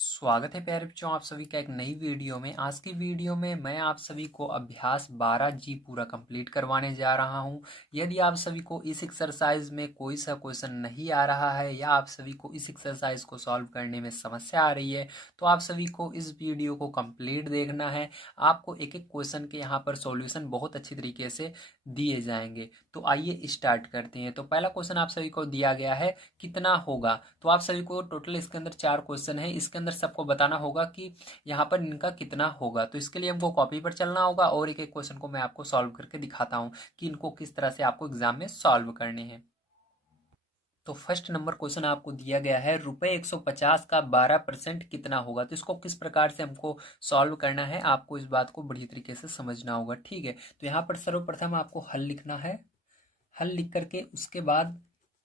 स्वागत है प्यारे बच्चों, आप सभी का एक नई वीडियो में। आज की वीडियो में मैं आप सभी को अभ्यास 12G पूरा कंप्लीट करवाने जा रहा हूं। यदि आप सभी को इस एक्सरसाइज में कोई सा क्वेश्चन नहीं आ रहा है या आप सभी को इस एक्सरसाइज को सॉल्व करने में समस्या आ रही है तो आप सभी को इस वीडियो को कंप्लीट देखना है। आपको एक एक क्वेश्चन के यहाँ पर सॉल्यूशन बहुत अच्छी तरीके से दिए जाएंगे। तो आइए स्टार्ट करते हैं। तो पहला क्वेश्चन आप सभी को दिया गया है, कितना होगा। तो आप सभी को टोटल इसके अंदर 4 क्वेश्चन है। इसके अंदर सबको बताना होगा कि यहाँ पर इनका कितना होगा। तो इसके लिए हमको कॉपी पर चलना होगा और एक एक क्वेश्चन को मैं आपको सॉल्व करके दिखाता हूँ कि इनको किस तरह से आपको एग्जाम में सॉल्व करने हैं। तो फर्स्ट नंबर क्वेश्चन आपको दिया गया है, रुपए 150 का 12% कितना होगा। तो इसको किस प्रकार से हमको सॉल्व करना है, आपको इस बात को बढ़िया तरीके से समझना होगा। ठीक है, तो यहाँ पर सर्वप्रथम आपको हल लिखना है। हल लिख करके उसके बाद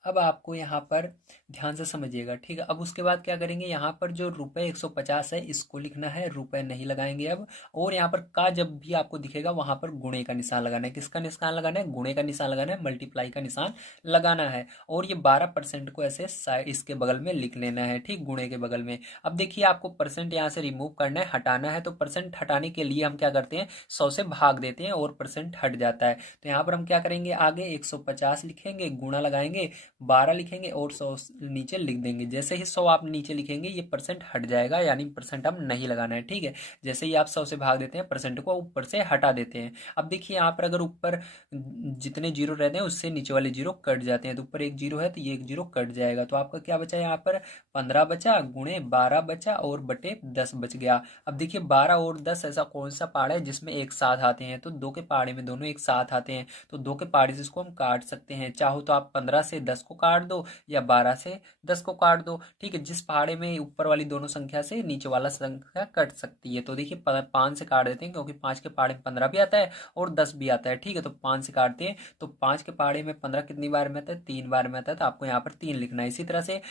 अब आपको यहाँ पर ध्यान से समझिएगा। ठीक है, अब उसके बाद क्या करेंगे, यहाँ पर जो रुपए 150 है इसको लिखना है, रुपए नहीं लगाएंगे अब। और यहाँ पर का जब भी आपको दिखेगा वहां पर गुणे का निशान लगाना है। किसका निशान लगाना है? गुणे का निशान लगाना है, मल्टीप्लाई का निशान लगाना है। और ये 12% को ऐसे इसके बगल में लिख लेना है, ठीक, गुणे के बगल में। अब देखिए आपको परसेंट यहाँ से रिमूव करना है, हटाना है। तो परसेंट हटाने के लिए हम क्या करते हैं, 100 से भाग देते हैं और परसेंट हट जाता है। तो यहाँ पर हम क्या करेंगे, आगे 150 लिखेंगे, गुणा लगाएंगे, 12 लिखेंगे और 100 नीचे लिख देंगे। जैसे ही 100 आप नीचे लिखेंगे ये परसेंट हट जाएगा, यानी परसेंट अब नहीं लगाना है। ठीक है, जैसे ही आप 100 से भाग देते हैं परसेंट को ऊपर से हटा देते हैं। अब देखिए यहाँ पर अगर ऊपर जितने जीरो रहते हैं उससे नीचे वाले जीरो कट जाते हैं। तो ऊपर एक जीरो है तो ये एक जीरो कट जाएगा। तो आपका क्या बचा, यहाँ पर 15 बचा, गुणे 12 बचा और बटे 10 बच गया। अब देखिए 12 और 10 ऐसा कौन सा पहाड़ है जिसमें एक साथ आते हैं। तो दो के पहाड़े में दोनों एक साथ आते हैं। तो दो के पहाड़े से इसको हम काट सकते हैं। चाहो तो आप 15 से 10 को काट दो या 12 से 10 को काट दो। ठीक है, जिस पहाड़े में ऊपर वाली दोनों संख्या से नीचे वाला संख्या कट सकती है। तो देखिए 5 से काट देते हैं, क्योंकि 5 के पहाड़े में 15 भी आता है और 10 भी आता है। ठीक है, तो 5 से काटते हैं। तो 5 के पहाड़े में 15 कितनी बार में आता है? 3 बार में आता है। तो आपको यहाँ पर 3 लिखना है। इसी तरह से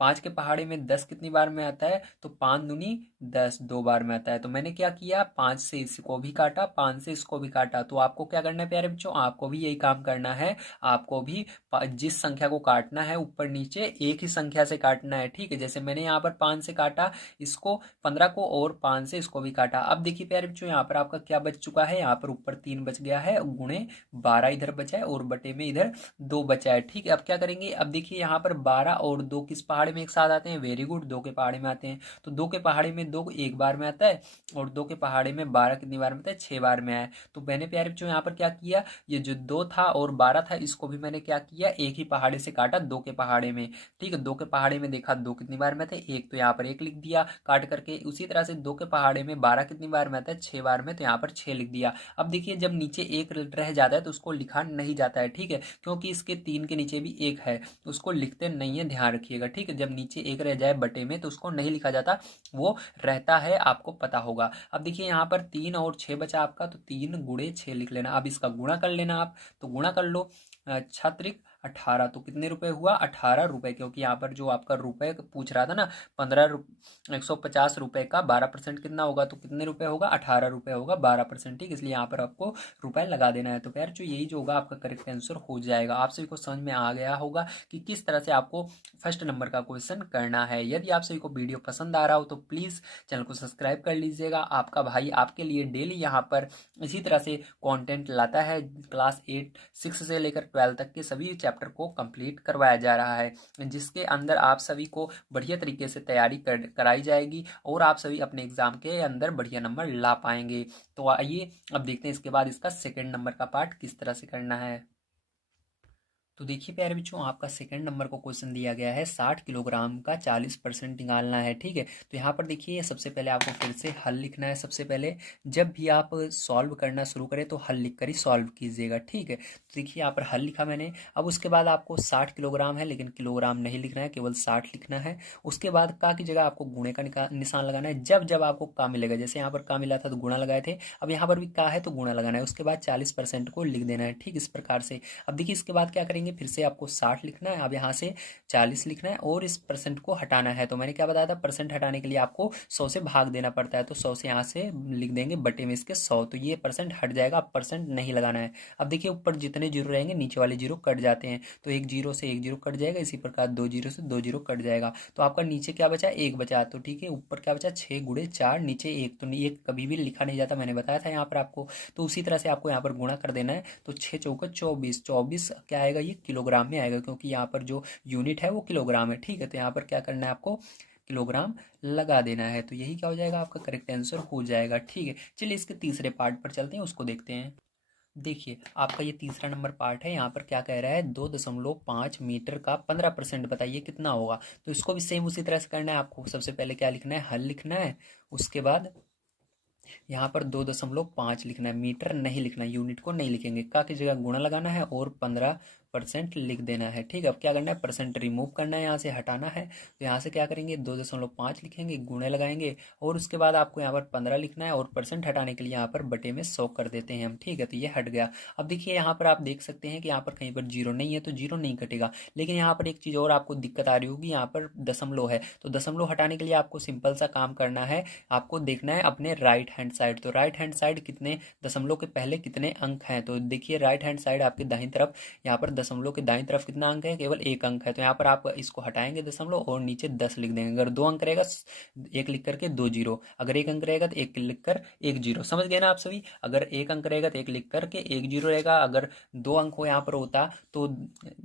5 के पहाड़े में 10 कितनी बार में आता है? तो 5 दूनी 10 2 बार में आता है। तो मैंने क्या किया, 5 से इसको भी काटा, 5 से इसको भी काटा। तो आपको क्या करना है प्यारे बच्चों, आपको भी यही काम करना है। आपको भी जिस संख्या को काटना है ऊपर नीचे एक ही संख्या से काटना है। ठीक है, जैसे मैंने यहाँ पर 5 से काटा इसको, 15 को, और 5 से इसको भी काटा। अब देखिए प्यारे बच्चों यहाँ पर आपका क्या बच चुका है, यहाँ पर ऊपर 3 बच गया है, गुणे 12 इधर बचा है और बटे में इधर 2 बचा है। ठीक है, अब क्या करेंगे, अब देखिए यहाँ पर 12 और 2 किस पहाड़े में एक साथ आते हैं? वेरी गुड, 2 के पहाड़े में आते हैं। तो 2 के पहाड़े में 2 एक बार में आता है और 2 के पहाड़े में 12 कितनी बार में आता है? 6 बार में आया। तो मैंने प्यारे बच्चों यहाँ पर क्या किया, ये जो 2 था और 12 था इसको भी मैंने क्या किया, एक ही पहाड़े से काटा, 2 के पहाड़े में। ठीक है, 2 के पहाड़े में देखा 2 कितनी बार में थे? एक। तो यहाँ पर 1 लिख दिया काट करके। उसी तरह से 2 के पहाड़े में 12 कितनी बार में आता है? 6 बार में। तो यहाँ पर 6 लिख दिया। अब देखिए जब नीचे एक रह जाता है तो उसको लिखा नहीं जाता है। ठीक है, क्योंकि इसके 3 के नीचे भी एक है, उसको लिखते नहीं है, ध्यान रखिएगा। ठीक है, जब नीचे एक रह जाए बटे में तो उसको नहीं लिखा जाता, वो रहता है, आपको पता होगा। अब देखिए यहाँ पर 3 और 6 बचा आपका, तो 3 गुणे 6 लिख लेना। अब इसका गुणा कर लेना आप, तो गुणा कर लो, छात्रिक 18। तो कितने रुपए हुआ? 18 रुपए, क्योंकि यहाँ पर जो आपका रुपए पूछ रहा था ना, 150 रुपए का 12% कितना होगा, तो कितने रुपए होगा? 18 रुपए होगा 12%। ठीक, इसलिए यहाँ पर आपको रुपए लगा देना है। तो यार जो यही जो होगा आपका करेक्ट आंसर हो जाएगा। आप सभी को समझ में आ गया होगा कि किस तरह से आपको फर्स्ट नंबर का क्वेश्चन करना है। यदि आप सभी को वीडियो पसंद आ रहा हो तो प्लीज़ चैनल को सब्सक्राइब कर लीजिएगा। आपका भाई आपके लिए डेली यहाँ पर इसी तरह से कंटेंट लाता है। क्लास 6 से लेकर 12 तक के सभी चैप्टर को कंप्लीट करवाया जा रहा है, जिसके अंदर आप सभी को बढ़िया तरीके से तैयारी कराई जाएगी और आप सभी अपने एग्जाम के अंदर बढ़िया नंबर ला पाएंगे। तो आइए अब देखते हैं इसके बाद इसका सेकंड नंबर का पार्ट किस तरह से करना है। तो देखिए प्यारे बच्चों, आपका सेकंड नंबर को क्वेश्चन दिया गया है, 60 किलोग्राम का 40% निकालना है। ठीक है, तो यहाँ पर देखिए सबसे पहले आपको फिर से हल लिखना है। सबसे पहले जब भी आप सॉल्व करना शुरू करें तो हल लिख कर ही सॉल्व कीजिएगा। ठीक है, तो देखिए यहाँ पर हल लिखा मैंने। अब उसके बाद आपको 60 किलोग्राम है लेकिन किलोग्राम नहीं लिखना है, केवल 60 लिखना है। उसके बाद का की जगह आपको गुणे का निशान लगाना है। जब जब आपको का मिलेगा, जैसे यहाँ पर का मिला था तो गुणा लगाए थे, अब यहाँ पर भी का है तो गुणा लगाना है। उसके बाद 40% को लिख देना है। ठीक, इस प्रकार से। अब देखिए इसके बाद क्या करेंगे, करेंगे, फिर से आपको 60 लिखना है, अब यहाँ से 40 लिखना है और इस परसेंट को हटाना है। तो मैंने क्या बताया था, परसेंट हटाने के लिए आपको 100 से भाग देना पड़ता है, तो 100 से यहाँ से लिख देंगे बटे में इसके 100, तो ये परसेंट हट जाएगा, अब परसेंट नहीं लगाना है। अब देखिए ऊपर जितने जीरो रहेंगे नीचे वाले जीरो कट जाते हैं, तो एक जीरो से एक जीरो कट जाएगा, इसी प्रकार दो जीरो से दो जीरो कट जाएगा। तो आपका नीचे क्या बचा, एक बचा, तो ठीक है ऊपर क्या बचा 6 × 4, नीचे एक, तो ये कभी भी लिखा नहीं जाता, मैंने बताया था यहाँ पर आपको। तो उसी तरह से आपको यहाँ पर गुणा कर देना है, तो 6 × 4 = 24, 24 क्या आएगा, ये किलोग्राम में आएगा, क्योंकि यहाँ पर जो यूनिट है वो किलोग्राम है। ठीक है, तो यहाँ पर क्या करना है आपको, किलोग्राम लगा देना है, तो यही क्या हो जाएगा, आपका करेक्ट आंसर हो जाएगा। ठीक है, चलिए इसके तीसरे पार्ट पर चलते हैं, उसको देखते हैं। देखिए आपका ये तीसरा नंबर पार्ट है, यहाँ पर क्या कह रहा है, 2.5 मीटर का 15% बताइए कितना होगा। तो इसको भी सेम उसी तरह से करना है आपको। सबसे पहले क्या लिखना है, हल लिखना है, उसके बाद यहाँ पर 2.5 लिखना है, मीटर नहीं लिखना है, यूनिट को नहीं लिखेंगे, का की जगह गुणा लगाना है और 15% लिख देना है। ठीक है, अब क्या करना है, परसेंट रिमूव करना है, यहाँ से हटाना है, तो यहाँ से क्या करेंगे 2.5 लिखेंगे, गुणे लगाएंगे और उसके बाद आपको यहाँ पर 15 लिखना है और परसेंट हटाने के लिए यहाँ पर बटे में 100 कर देते हैं हम। ठीक है, तो ये हट गया। अब देखिए यहाँ पर आप देख सकते हैं कि यहाँ पर कहीं पर जीरो नहीं है, तो जीरो नहीं कटेगा, लेकिन यहाँ पर एक चीज़ और आपको दिक्कत आ रही होगी, यहाँ पर दशमलव है, तो दशमलव हटाने के लिए आपको सिंपल सा काम करना है, आपको देखना है अपने राइट हैंड साइड। तो राइट हैंड साइड कितने दशमलव के पहले कितने अंक हैं, तो देखिए राइट हैंड साइड आपके दाहिनी तरफ, यहाँ पर दशमलव के दाहिनी तरफ कितना अंक है, केवल एक अंक है, तो यहाँ पर आप इसको हटाएंगे दशमलव और नीचे 10 लिख देंगे। अगर दो अंक रहेगा एक लिख करके दो जीरो, अगर एक अंक रहेगा तो एक लिख कर एक जीरो, समझ गए ना आप सभी। अगर एक अंक रहेगा तो एक लिख करके एक जीरो रहेगा, अगर दो अंक हो यहाँ पर होता तो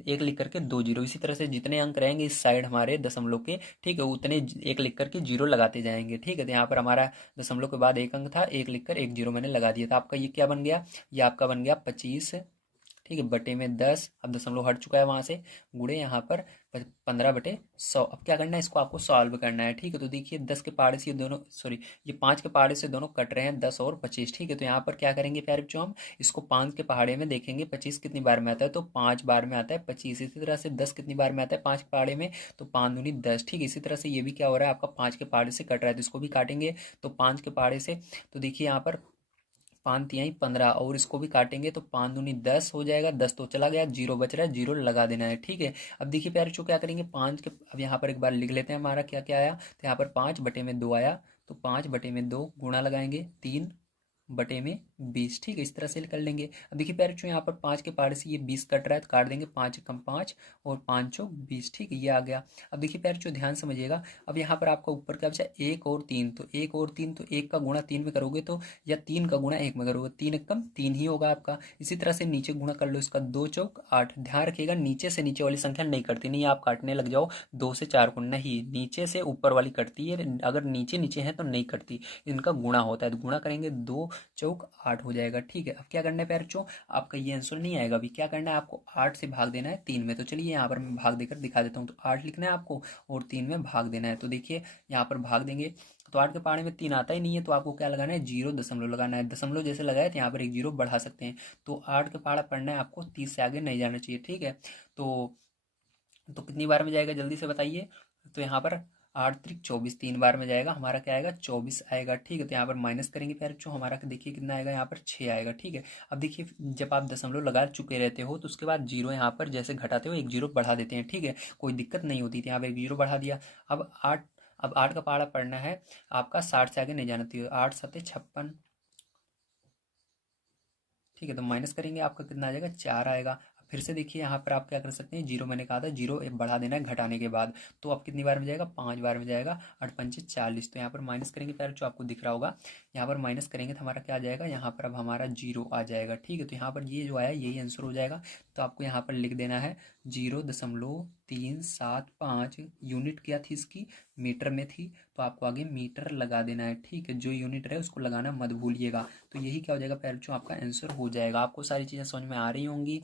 एक लिख करके दो जीरो, इसी तरह से जितने अंक रहेंगे इस साइड हमारे दशमलव के, ठीक है, उतने एक लिख करके जीरो लगाते जाएंगे। ठीक है, तो यहाँ पर हमारा दशमलव के बाद एक अंक था, एक लिखकर एक जीरो मैंने लगा दिया था। आपका ये क्या बन गया, ये आपका बन गया 25, ठीक है, बटे में 10, अब दशमलव हट चुका है वहां से, गुणे यहाँ पर 15/100। अब क्या करना है, इसको आपको सॉल्व करना है। ठीक है, तो देखिए 10 के पहाड़े से ये दोनों, सॉरी ये 5 के पहाड़े से दोनों कट रहे हैं, 10 और 25। ठीक है, तो यहाँ पर क्या करेंगे प्यारे बच्चों, हम इसको 5 के पहाड़े में देखेंगे 25 कितनी बार में आता है, तो 5 बार में आता है 25। इसी तरह से 10 कितनी बार में आता है 5 के पहाड़े में, तो 5 दूनी 10। ठीक है, इसी तरह से ये भी क्या हो रहा है, आपका 5 के पहाड़े से कट रहा है, तो इसको भी काटेंगे, तो 5 के पहाड़े से, तो देखिए यहाँ पर 5×3 = 15 और इसको भी काटेंगे तो 5×2 10 हो जाएगा, 10 तो चला गया, जीरो बच रहा है, जीरो लगा देना है। ठीक है, अब देखिए प्यारे बच्चों क्या करेंगे, 5 के, अब यहाँ पर एक बार लिख लेते हैं हमारा क्या क्या आया, तो यहाँ पर 5/2 आया, तो 5/2 गुणा लगाएंगे 3/20। ठीक है, इस तरह से कर लेंगे। अब देखिए प्यारे बच्चों यहाँ पर 5 के पार से ये 20 कट रहा है, तो काट देंगे, 5×1 = 5 और 5×4 = 20। ठीक है, ये आ गया। अब देखिए प्यारे बच्चों ध्यान समझिएगा, अब यहाँ पर आपका ऊपर क्या बचा, 1 और 3, तो 1 और 3, तो 1 का गुणा 3 में करोगे तो, या 3 का गुणा 1 में करोगे, 3×1 = 3 ही होगा आपका। इसी तरह से नीचे गुणा कर लो इसका, 2×4 = 8। ध्यान रखिएगा नीचे से नीचे वाली संख्या नहीं कटती, नहीं आप काटने लग जाओ 2 से 4 को, नहीं, नीचे से ऊपर वाली कटती है, अगर नीचे नीचे है तो नहीं कटती, इनका गुणा होता है, तो गुणा करेंगे 2×4 = 8 हो जाएगा। ठीक है, अब क्या करना है प्यारे बच्चों, आपका ये आंसर नहीं आएगा, अभी क्या करना है आपको 8 से भाग देना है 3 में। तो चलिए यहाँ पर मैं भाग देकर दिखा देता हूँ, तो 8 लिखना है आपको और 3 में भाग देना है। तो देखिए यहाँ पर भाग देंगे, तो 8 के पहाड़े में 3 आता ही नहीं है, तो आपको क्या लगाना है, जीरो दशमलव लगाना है। दशमलव जैसे लगाए तो यहाँ पर एक जीरो बढ़ा सकते हैं, तो 8 के पहाड़ा पढ़ना है आपको, 30 से आगे नहीं जाना चाहिए। ठीक है, तो कितनी बार में जाएगा जल्दी से बताइए, तो यहाँ पर 8×3 = 24, 3 बार में जाएगा, हमारा क्या आएगा 24 आएगा। ठीक है, तो यहाँ पर माइनस करेंगे प्यारे बच्चों, हमारा देखिए कितना आएगा, यहाँ पर 6 आएगा। ठीक है, अब देखिए जब आप दशमलव लगा चुके रहते हो तो उसके बाद जीरो यहाँ पर जैसे घटाते हो एक जीरो बढ़ा देते हैं। ठीक है, कोई दिक्कत नहीं होती थी, यहाँ पर एक जीरो बढ़ा दिया। अब 8 का पहाड़ा पढ़ना है आपका, 60 से आगे नहीं जाना चाहिए, 8×7 = 56। ठीक है, तो माइनस करेंगे, आपका कितना आ जाएगा 4 आएगा। फिर से देखिए यहाँ पर आप क्या कर सकते हैं, जीरो मैंने कहा था, जीरो बढ़ा देना है घटाने के बाद, तो अब कितनी बार में जाएगा, 5 बार में जाएगा, 8×5 = 40। तो यहाँ पर माइनस करेंगे प्यारे जो आपको दिख रहा होगा, यहाँ पर माइनस करेंगे तो हमारा क्या आ जाएगा, यहाँ पर अब हमारा जीरो आ जाएगा। ठीक है, तो यहाँ पर ये जो आया यही आंसर हो जाएगा, तो आपको यहाँ पर लिख देना है 0.375। यूनिट क्या थी इसकी, मीटर में थी, तो आपको आगे मीटर लगा देना है। ठीक है, जो यूनिट रहे उसको लगाना मत भूलिएगा। तो यही क्या हो जाएगा प्यारे बच्चों, आपका आंसर हो जाएगा। आपको सारी चीज़ें समझ में आ रही होंगी।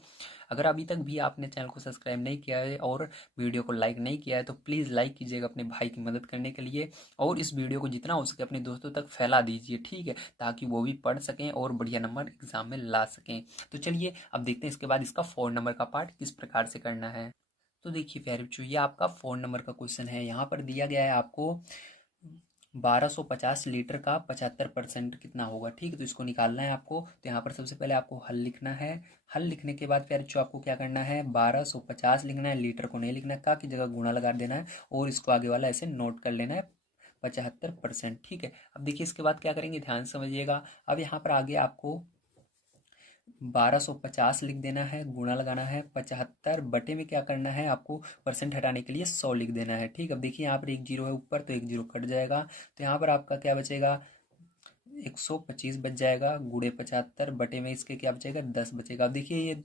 अगर अभी तक भी आपने चैनल को सब्सक्राइब नहीं किया है और वीडियो को लाइक नहीं किया है तो प्लीज़ लाइक कीजिएगा अपने भाई की मदद करने के लिए, और इस वीडियो को जितना हो सके अपने दोस्तों तक फैला दीजिए। ठीक है, ताकि वो भी पढ़ सकें और बढ़िया नंबर एग्जाम में ला सकें। तो चलिए अब देखते हैं इसके बाद इसका 4 नंबर का पार्ट किस प्रकार से करना है। तो देखिए प्यारे बच्चों, ये आपका 4 नंबर का क्वेश्चन है। यहाँ पर दिया गया है आपको 1250 लीटर का 75% कितना होगा। ठीक है, तो इसको निकालना है आपको। तो यहाँ पर सबसे पहले आपको हल लिखना है। हल लिखने के बाद फिर जो आपको क्या करना है, 1250 लिखना है, लीटर को नहीं लिखना, का की जगह गुणा लगा देना है और इसको आगे वाला ऐसे नोट कर लेना है 75%। ठीक है, अब देखिए इसके बाद क्या करेंगे, ध्यान से समझिएगा। अब यहाँ पर आगे आपको 1250 लिख देना है, गुणा लगाना है 75 बटे में क्या करना है आपको, परसेंट हटाने के लिए 100 लिख देना है। ठीक, अब देखिए यहाँ पर एक जीरो है ऊपर, तो एक जीरो कट जाएगा। तो यहाँ पर आपका क्या बचेगा, 125 बच जाएगा, गुणे 75 बटे में इसके क्या बचेगा, 10 बचेगा। अब देखिए ये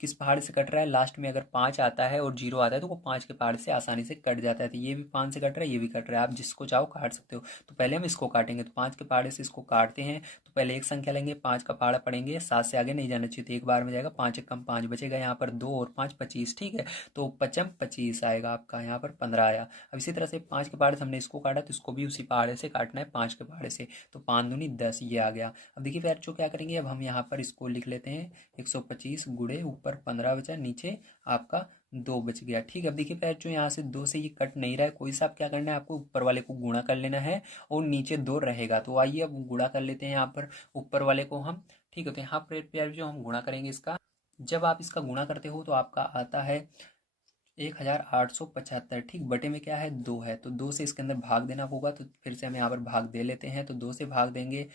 किस पहाड़ से कट रहा है, लास्ट में अगर 5 आता है और जीरो आता है तो वो 5 के पहाड़ से आसानी से कट जाता है। तो ये भी 5 से कट रहा है, ये भी कट रहा है, आप जिसको चाहो काट सकते हो। तो पहले हम इसको काटेंगे, तो 5 के पहाड़े से इसको काटते हैं। तो पहले एक संख्या लेंगे, 5 का पहाड़ा पड़ेंगे, 7 से आगे नहीं जाना चाहिए, तो एक बार में जाएगा, 5 एक कम 5 बचेगा, यहाँ पर 2 और 5 25। ठीक है, तो 25 आएगा आपका, यहाँ पर 15 आया। अब इसी तरह से 5 के पहाड़े से हमने इसको काटा, तो इसको भी उसी पहाड़े से काटना है, 5 के पहाड़े से। तो 5 दूनी 10, ये आ गया। अब देखिए फिर जो क्या करेंगे, अब हम यहाँ पर इसको लिख लेते हैं 125 गुणे ऊपर 15 बचा, नीचे आपका 2 बच गया। ठीक है, अब देखिए पैर जो यहाँ से 2 से ये कट नहीं रहा है, कोई सा आप क्या करना है, आपको ऊपर वाले को गुणा कर लेना है और नीचे 2 रहेगा। तो आइए अब गुणा कर लेते हैं यहाँ पर ऊपर वाले को हम। ठीक है, तो यहाँ पर पैर जो हम गुणा करेंगे इसका, जब आप इसका गुणा करते हो तो आपका आता है 1875। ठीक, बटे में क्या है, 2 है, तो 2 से इसके अंदर भाग देना होगा। तो फिर से हम यहाँ पर भाग दे लेते हैं, तो 2 से भाग देंगे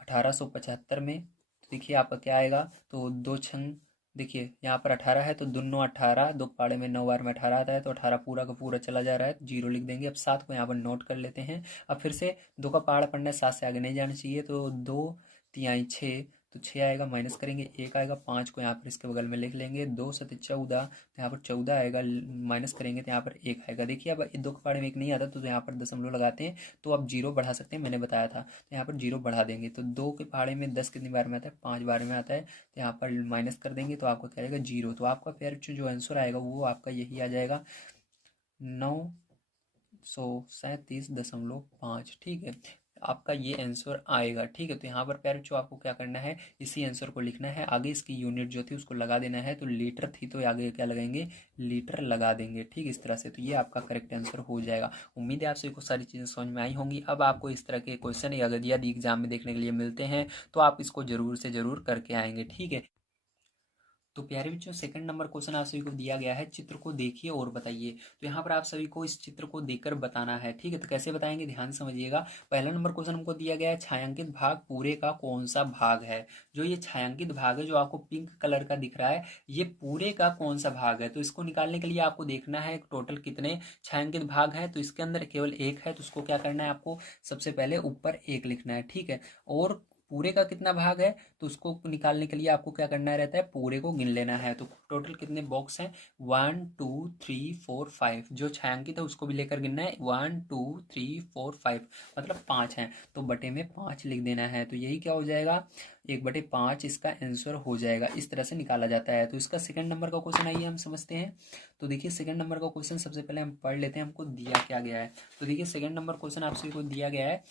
1875 में। तो देखिए आपका क्या आएगा, तो दो छंग, देखिए यहाँ पर 18 है, तो दोनों 18, दो पाड़े में 9 बार में 18 आता है, तो 18 पूरा का पूरा चला जा रहा है, जीरो लिख देंगे। अब 7 को यहाँ पर नोट कर लेते हैं। अब फिर से 2 का पहाड़ा पढ़ना है, 7 से आगे नहीं जाना चाहिए, तो 2 तिहाई 6, तो 6 आएगा, माइनस करेंगे 1 आएगा, 5 को यहाँ पर इसके बगल में लिख लेंगे, 2 सत 14, तो यहाँ पर 14 आएगा, माइनस करेंगे तो यहाँ पर 1 आएगा। देखिए अब 2 के पहाड़े में 1 नहीं आता, तो यहाँ पर दशमलव लगाते हैं, तो आप जीरो बढ़ा सकते हैं, मैंने बताया था। तो यहाँ पर जीरो बढ़ा देंगे, तो 2 के पहाड़े में 10 कितनी बार में आता है, 5 बार में आता है, तो यहाँ पर माइनस कर देंगे तो आपको क्या आएगा, जीरो। तो आपका फिर जो आंसर आएगा वो आपका यही आ जाएगा, 937.5। ठीक है, आपका ये आंसर आएगा। ठीक है, तो यहाँ पर प्यारे जो आपको क्या करना है, इसी आंसर को लिखना है, आगे इसकी यूनिट जो थी उसको लगा देना है। तो लीटर थी तो आगे क्या लगाएंगे, लीटर लगा देंगे। ठीक, इस तरह से, तो ये आपका करेक्ट आंसर हो जाएगा। उम्मीद है आप सभी को सारी चीज़ें समझ में आई होंगी। अब आपको इस तरह के क्वेश्चन अगर यदि एग्जाम में देखने के लिए मिलते हैं तो आप इसको जरूर से जरूर करके आएंगे। ठीक है, तो प्यारे बच्चों सेकंड नंबर क्वेश्चन आप सभी को दिया गया है, चित्र को देखिए और बताइए। तो यहाँ पर आप सभी को इस चित्र को देखकर बताना है। ठीक है, तो कैसे बताएंगे, ध्यान समझिएगा। पहला नंबर क्वेश्चन हमको दिया गया है, छायांकित भाग पूरे का कौन सा भाग है। जो ये छायांकित भाग है, जो आपको पिंक कलर का दिख रहा है, ये पूरे का कौन सा भाग है। तो इसको निकालने के लिए आपको देखना है टोटल कितने छायांकित भाग है। तो इसके अंदर केवल एक है, तो उसको क्या करना है, आपको सबसे पहले ऊपर एक लिखना है। ठीक है, और पूरे का कितना भाग है, तो उसको निकालने के लिए आपको क्या करना रहता है, पूरे को गिन लेना है। तो टोटल कितने बॉक्स हैं, 1 2 3 4 5। जो छायांकित है उसको भी लेकर गिनना है, 1 2 3 4 5, मतलब 5 हैं, तो बटे में 5 लिख देना है। तो यही क्या हो जाएगा, 1/5 इसका आंसर हो जाएगा। इस तरह से निकाला जाता है। तो इसका सेकंड नंबर का क्वेश्चन आइए हम समझते हैं। तो देखिए सेकंड नंबर का क्वेश्चन सबसे पहले हम पढ़ लेते हैं, हमको दिया क्या गया है। तो देखिए सेकंड नंबर क्वेश्चन आप सभी को दिया गया है,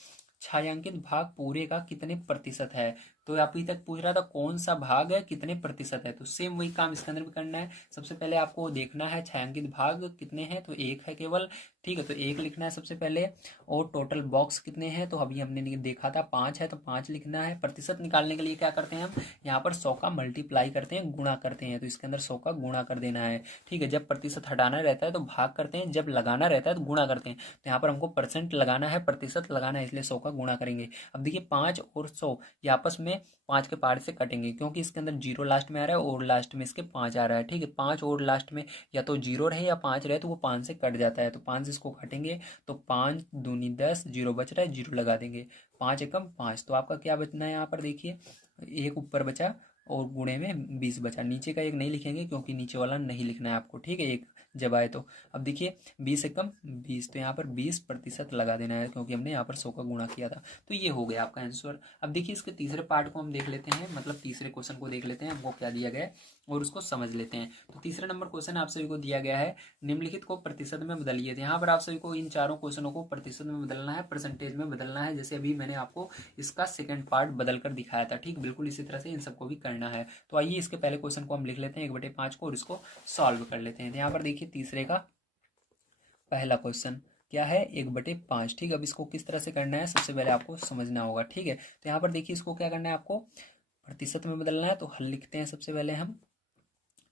छायांकित भाग पूरे का कितने प्रतिशत है। तो अभी तक पूछ रहा था कौन सा भाग है, कितने प्रतिशत है। तो सेम वही काम इसके अंदर भी करना है। सबसे पहले आपको देखना है छायांकित भाग कितने हैं, तो एक है केवल। ठीक है, तो एक लिखना है सबसे पहले। और टोटल बॉक्स कितने हैं, तो अभी हमने देखा था 5 है, तो 5 लिखना है। प्रतिशत निकालने के लिए क्या करते हैं हम, यहाँ पर 100 का मल्टीप्लाई करते हैं, गुणा करते हैं। तो इसके अंदर 100 का गुणा कर देना है। ठीक है, जब प्रतिशत हटाना रहता है तो भाग करते हैं, जब लगाना रहता है तो गुणा करते हैं। तो यहाँ पर हमको परसेंट लगाना है, प्रतिशत लगाना है, इसलिए 100 का गुणा करेंगे। अब देखिए 5 और 100 ये आपस में 5 के पार्ट से कटेंगे, क्योंकि इसके अंदर जीरो लास्ट में आ रहा है और लास्ट में इसके 5 आ रहा है। ठीक है, 5 और लास्ट में या तो जीरो रहे या 5 रहे, तो वो 5 से कट जाता है। तो 5 से इसको काटेंगे, तो 5 दूनी 10, जीरो बच रहा है, जीरो लगा देंगे। 5 एकम 5, तो आपका क्या बचना है, यहाँ पर देखिए एक ऊपर बचा और गुणे में 20 बचा। नीचे का एक नहीं लिखेंगे क्योंकि नीचे वाला नहीं लिखना है आपको। ठीक है, एक जब आए तो। अब देखिए 20 एकम 20, तो यहाँ पर 20% लगा देना है, क्योंकि हमने यहाँ पर 100 का गुणा किया था। तो ये हो गया आपका आंसर। अब देखिए इसके तीसरे पार्ट को हम देख लेते हैं, मतलब तीसरे क्वेश्चन को देख लेते हैं, हमको क्या दिया गया है और उसको समझ लेते हैं। तो तीसरा नंबर क्वेश्चन आप सभी को दिया गया है, निम्नलिखित को प्रतिशत में बदलिए। तो यहाँ पर आप सभी को इन चारों क्वेश्चनों को प्रतिशत में बदलना है, परसेंटेज में बदलना है, जैसे अभी मैंने आपको इसका सेकंड पार्ट बदल कर दिखाया था। ठीक, बिल्कुल इसी तरह से इन सबको भी करना है। तो आइए इसके पहले क्वेश्चन को हम लिख लेते हैं 1/5 को, और इसको सॉल्व कर लेते हैं। तो यहाँ पर देखिए तीसरे का पहला क्वेश्चन, क्या है 1/5। ठीक है, अब इसको किस तरह से करना है सबसे पहले आपको समझना होगा। ठीक है, तो यहाँ पर देखिए इसको क्या करना है, आपको प्रतिशत में बदलना है। तो हल लिखते हैं सबसे पहले हम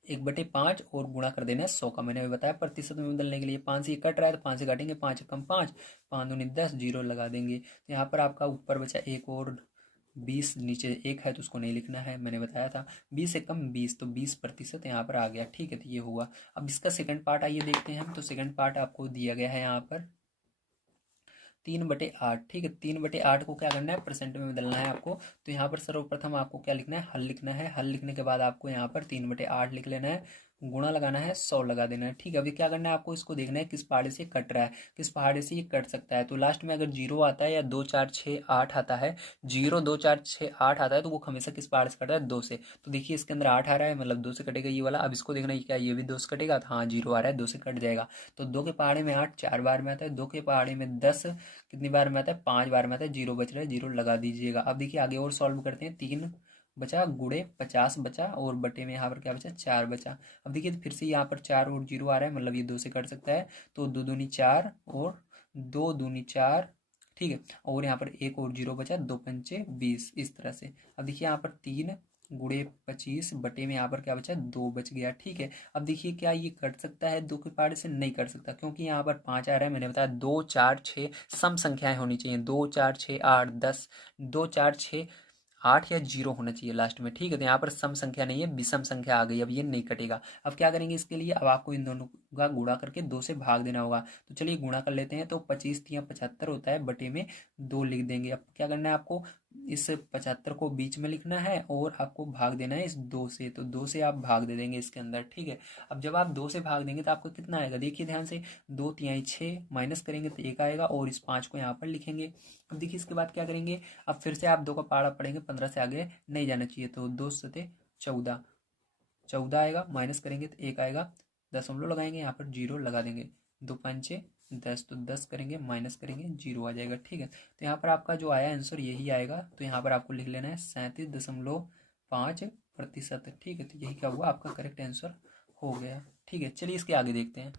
1/5 और गुणा कर देना है 100 का। मैंने अभी बताया प्रतिशत में बदलने के लिए 5 से ये कट रहा है तो 5 से काटेंगे, 5 कम 5, 5 दूनी 10, जीरो लगा देंगे। तो यहाँ पर आपका ऊपर बचा 1 और 20, नीचे 1 है तो उसको नहीं लिखना है, मैंने बताया था। 20 से कम 20, तो 20% यहाँ पर आ गया। ठीक है, तो ये हुआ। अब इसका सेकंड पार्ट आइए देखते हैं हम। तो सेकंड पार्ट आपको दिया गया है यहाँ पर 3/8। ठीक है, 3/8 को क्या करना है, परसेंट में बदलना है आपको। तो यहाँ पर सर्वप्रथम आपको क्या लिखना है, हल लिखना है। हल लिखने के बाद आपको यहाँ पर 3/8 लिख लेना है, गुणा लगाना है, 100 लगा देना है। ठीक है, अभी क्या करना है आपको, इसको देखना है किस पहाड़े से कट रहा है, किस पहाड़े से ये कट सकता है। तो लास्ट में अगर 0 आता है या 2 4 6 8 आता है, 0 2 4 6 8 आता है, तो वो हमेशा किस पहाड़ से कट रहा है, 2 से। तो देखिए इसके अंदर 8 आ रहा है, मतलब 2 से कटेगा ये वाला। अब इसको देखना है क्या ये भी 2 से कटेगा, तो हाँ 0 आ रहा है, 2 से कट जाएगा। तो 2 के पहाड़े में 8 4 बार में आता है, 2 के पहाड़े में 10 कितनी बार में आता है, 5 बार में आता है। 0 बच रहा है, 0 लगा दीजिएगा। अब देखिए आगे और सॉल्व करते हैं। 3 बचा गुणे 50 बचा और बटे में यहाँ पर क्या बचा, 4 बचा। अब देखिए फिर से यहाँ पर 4 और 0 आ रहा है, मतलब ये 2 से कट सकता है। तो 2 दूनी 4 और 2 दूनी 4। ठीक है, और यहाँ पर 1 और 0 बचा, 2 पंचे 20, इस तरह से। अब देखिए यहाँ पर 3 गुणे 25 बटे में यहाँ पर क्या बचा, 2 बच गया। ठीक है, अब देखिए क्या ये कट सकता है 2 के पहाड़े से, नहीं कट सकता, क्योंकि यहाँ पर 5 आ रहा है। मैंने बताया 2 4 6 सम संख्याएं होनी चाहिए, 2 4 6 8 10, 2 4 6 8 या 0 होना चाहिए लास्ट में। ठीक है, तो यहाँ पर सम संख्या नहीं है, विषम संख्या आ गई, अब ये नहीं कटेगा। अब क्या करेंगे इसके लिए, अब आपको इन दोनों का गुणा करके 2 से भाग देना होगा। तो चलिए गुणा कर लेते हैं। तो 25 या 75 होता है, बटे में 2 लिख देंगे। अब क्या करना है आपको, इस 75 को बीच में लिखना है और आपको भाग देना है इस 2 से। तो 2 से आप भाग दे देंगे इसके अंदर। ठीक है, अब जब आप 2 से भाग देंगे तो आपको कितना आएगा, देखिए ध्यान से, 2 तिहाई 6 माइनस करेंगे तो 1 आएगा, और इस 5 को यहाँ पर लिखेंगे। अब देखिए इसके बाद क्या करेंगे, अब फिर से आप 2 का पहाड़ा पढ़ेंगे, 15 से आगे नहीं जाना चाहिए। तो 2 सते 14, 14 आएगा, माइनस करेंगे तो 1 आएगा, दशमलव लगाएंगे, यहाँ पर 0 लगा देंगे। 2 पंचे 10, तो 10 करेंगे, माइनस करेंगे, 0 आ जाएगा। ठीक है, तो यहाँ पर आपका जो आया आंसर यही आएगा। तो यहाँ पर आपको लिख लेना है 37.5%। ठीक है, तो यही क्या हुआ, आपका करेक्ट आंसर हो गया। ठीक है, चलिए इसके आगे देखते हैं।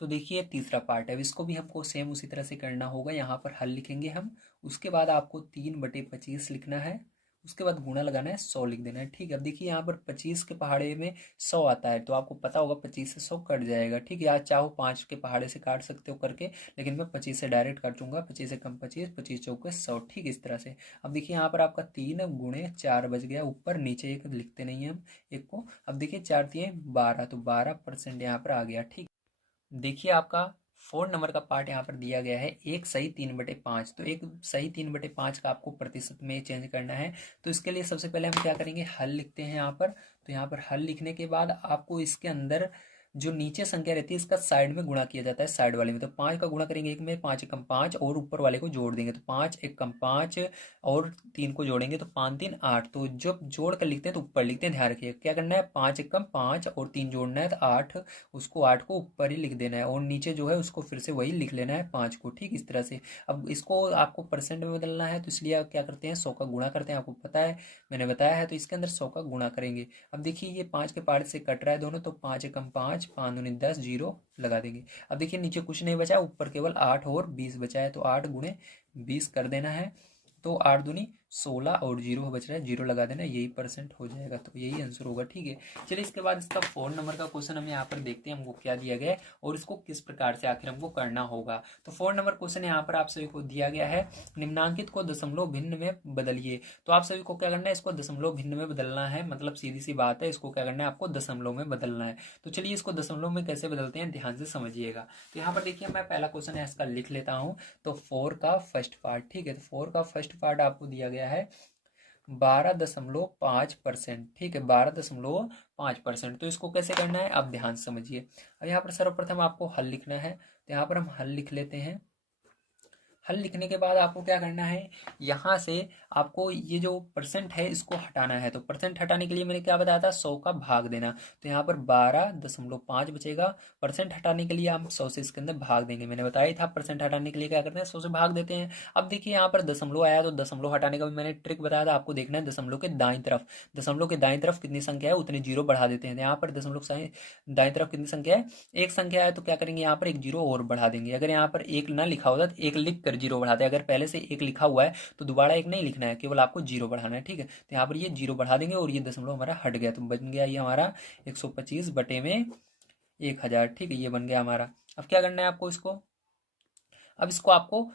तो देखिए तीसरा पार्ट है, इसको भी हमको सेम उसी तरह से करना होगा। यहाँ पर हल लिखेंगे हम, उसके बाद आपको 3/25 लिखना है, उसके बाद गुणा लगाना है, 100 लिख देना है। ठीक है, अब देखिए यहाँ पर 25 के पहाड़े में 100 आता है, तो आपको पता होगा 25 से 100 कट जाएगा। ठीक है, आज चाहो 5 के पहाड़े से काट सकते हो करके, लेकिन मैं 25 से डायरेक्ट काटूंगा। 25 से कम 25, 25 चौके 100। ठीक, इस तरह से। अब देखिए यहाँ पर आपका 3 गुणे 4 बच गया, ऊपर नीचे एक लिखते नहीं है हम एक को। अब देखिए 4 तिहाई 12, तो 12% यहाँ पर आ गया। ठीक, देखिए आपका 4 नंबर का पार्ट यहाँ पर दिया गया है, एक सही 3/5। तो एक सही 3/5 का आपको प्रतिशत में चेंज करना है। तो इसके लिए सबसे पहले हम क्या करेंगे, हल लिखते हैं यहाँ पर। तो यहाँ पर हल लिखने के बाद आपको इसके अंदर जो नीचे संख्या रहती है इसका साइड में गुणा किया जाता है, साइड वाले में। तो 5 का गुणा करेंगे एक में, 5 एकम 5, और ऊपर वाले को जोड़ देंगे तो 5 एकम 5, और 3 को जोड़ेंगे तो 5 3 8। तो जब जोड़ कर लिखते हैं तो ऊपर लिखते हैं, ध्यान रखिए क्या करना है, 5 एकम 5 और 3 जोड़ना है तो 8, उसको 8 को ऊपर ही लिख देना है, और नीचे जो है उसको फिर से वही लिख लेना है 5 को। ठीक, इस तरह से। अब इसको आपको परसेंट में बदलना है, तो इसलिए आप क्या करते हैं, 100 का गुणा करते हैं, आपको पता है मैंने बताया है। तो इसके अंदर 100 का गुणा करेंगे। अब देखिए ये 5 के पार्ट से कट रहा है दोनों, तो 5 एकम 5, 5 दूनी 10, 0 लगा देंगे। अब देखिए नीचे कुछ नहीं बचा, ऊपर केवल 8 और 20 बचा है, तो 8 गुणे 20 कर देना है। तो 8 दूनी 16 और 0 बच रहा है, 0 लगा देना, यही परसेंट हो जाएगा। तो यही आंसर होगा। ठीक है, चलिए इसके बाद इसका 4 नंबर का क्वेश्चन हम यहाँ पर देखते हैं, हमको क्या दिया गया है और इसको किस प्रकार से आखिर हमको करना होगा। तो 4 नंबर क्वेश्चन यहाँ पर आप सभी को दिया गया है, निम्नांकित को दशमलव भिन्न में बदलिए। तो आप सभी को क्या करना है, इसको दशमलव भिन्न में बदलना है, मतलब सीधी सी बात है, इसको क्या करना है, आपको दशमलव में बदलना है। तो चलिए इसको दशमलव में कैसे बदलते हैं, ध्यान से समझिएगा। तो यहाँ पर देखिए मैं पहला क्वेश्चन है इसका लिख लेता हूँ। तो 4 का फर्स्ट पार्ट, ठीक है, तो 4 का फर्स्ट पार्ट आपको दिया गया है 12.5%। ठीक है, 12.5%। तो इसको कैसे करना है आप ध्यान से समझिए। अब यहाँ पर सर्वप्रथम आपको हल लिखना है, तो यहाँ पर हम हल लिख लेते हैं। हल लिखने के बाद आपको क्या करना है, यहाँ से आपको ये जो परसेंट है इसको हटाना है। तो परसेंट हटाने के लिए मैंने क्या बताया था, 100 का भाग देना। तो यहाँ पर 12.5 बचेगा। परसेंट हटाने के लिए हम 100 से इसके अंदर भाग देंगे, मैंने बताया ही था परसेंट हटाने के लिए क्या करते हैं, 100 से भाग देते हैं। अब देखिए यहाँ पर दशमलव आया, तो दशमलव हटाने का भी मैंने ट्रिक बताया था, आपको देखना है दशमलव के दाईं तरफ। दशमलव के दाईं तरफ कितनी संख्या है उतनी जीरो बढ़ा देते हैं। तो यहाँ पर दशमलव दाईं तरफ कितनी संख्या है, एक संख्या है, तो क्या करेंगे यहाँ पर एक जीरो और बढ़ा देंगे। अगर यहाँ पर एक ना लिखा होता तो एक लिख कर जीरो बढ़ाते हैं, अगर पहले से एक लिखा हुआ है तो दोबारा एक नहीं लिखना है, केवल आपको जीरो बढ़ाना है, ठीक है। तो यहाँ पर ये जीरो बढ़ा देंगे और ये दशमलव हमारा हट गया, तो बन गया ये हमारा 125 बटे में 1000, ठीक है, ये बन गया हमारा। अब क्या करना है आपको इसको, अब इसको आपको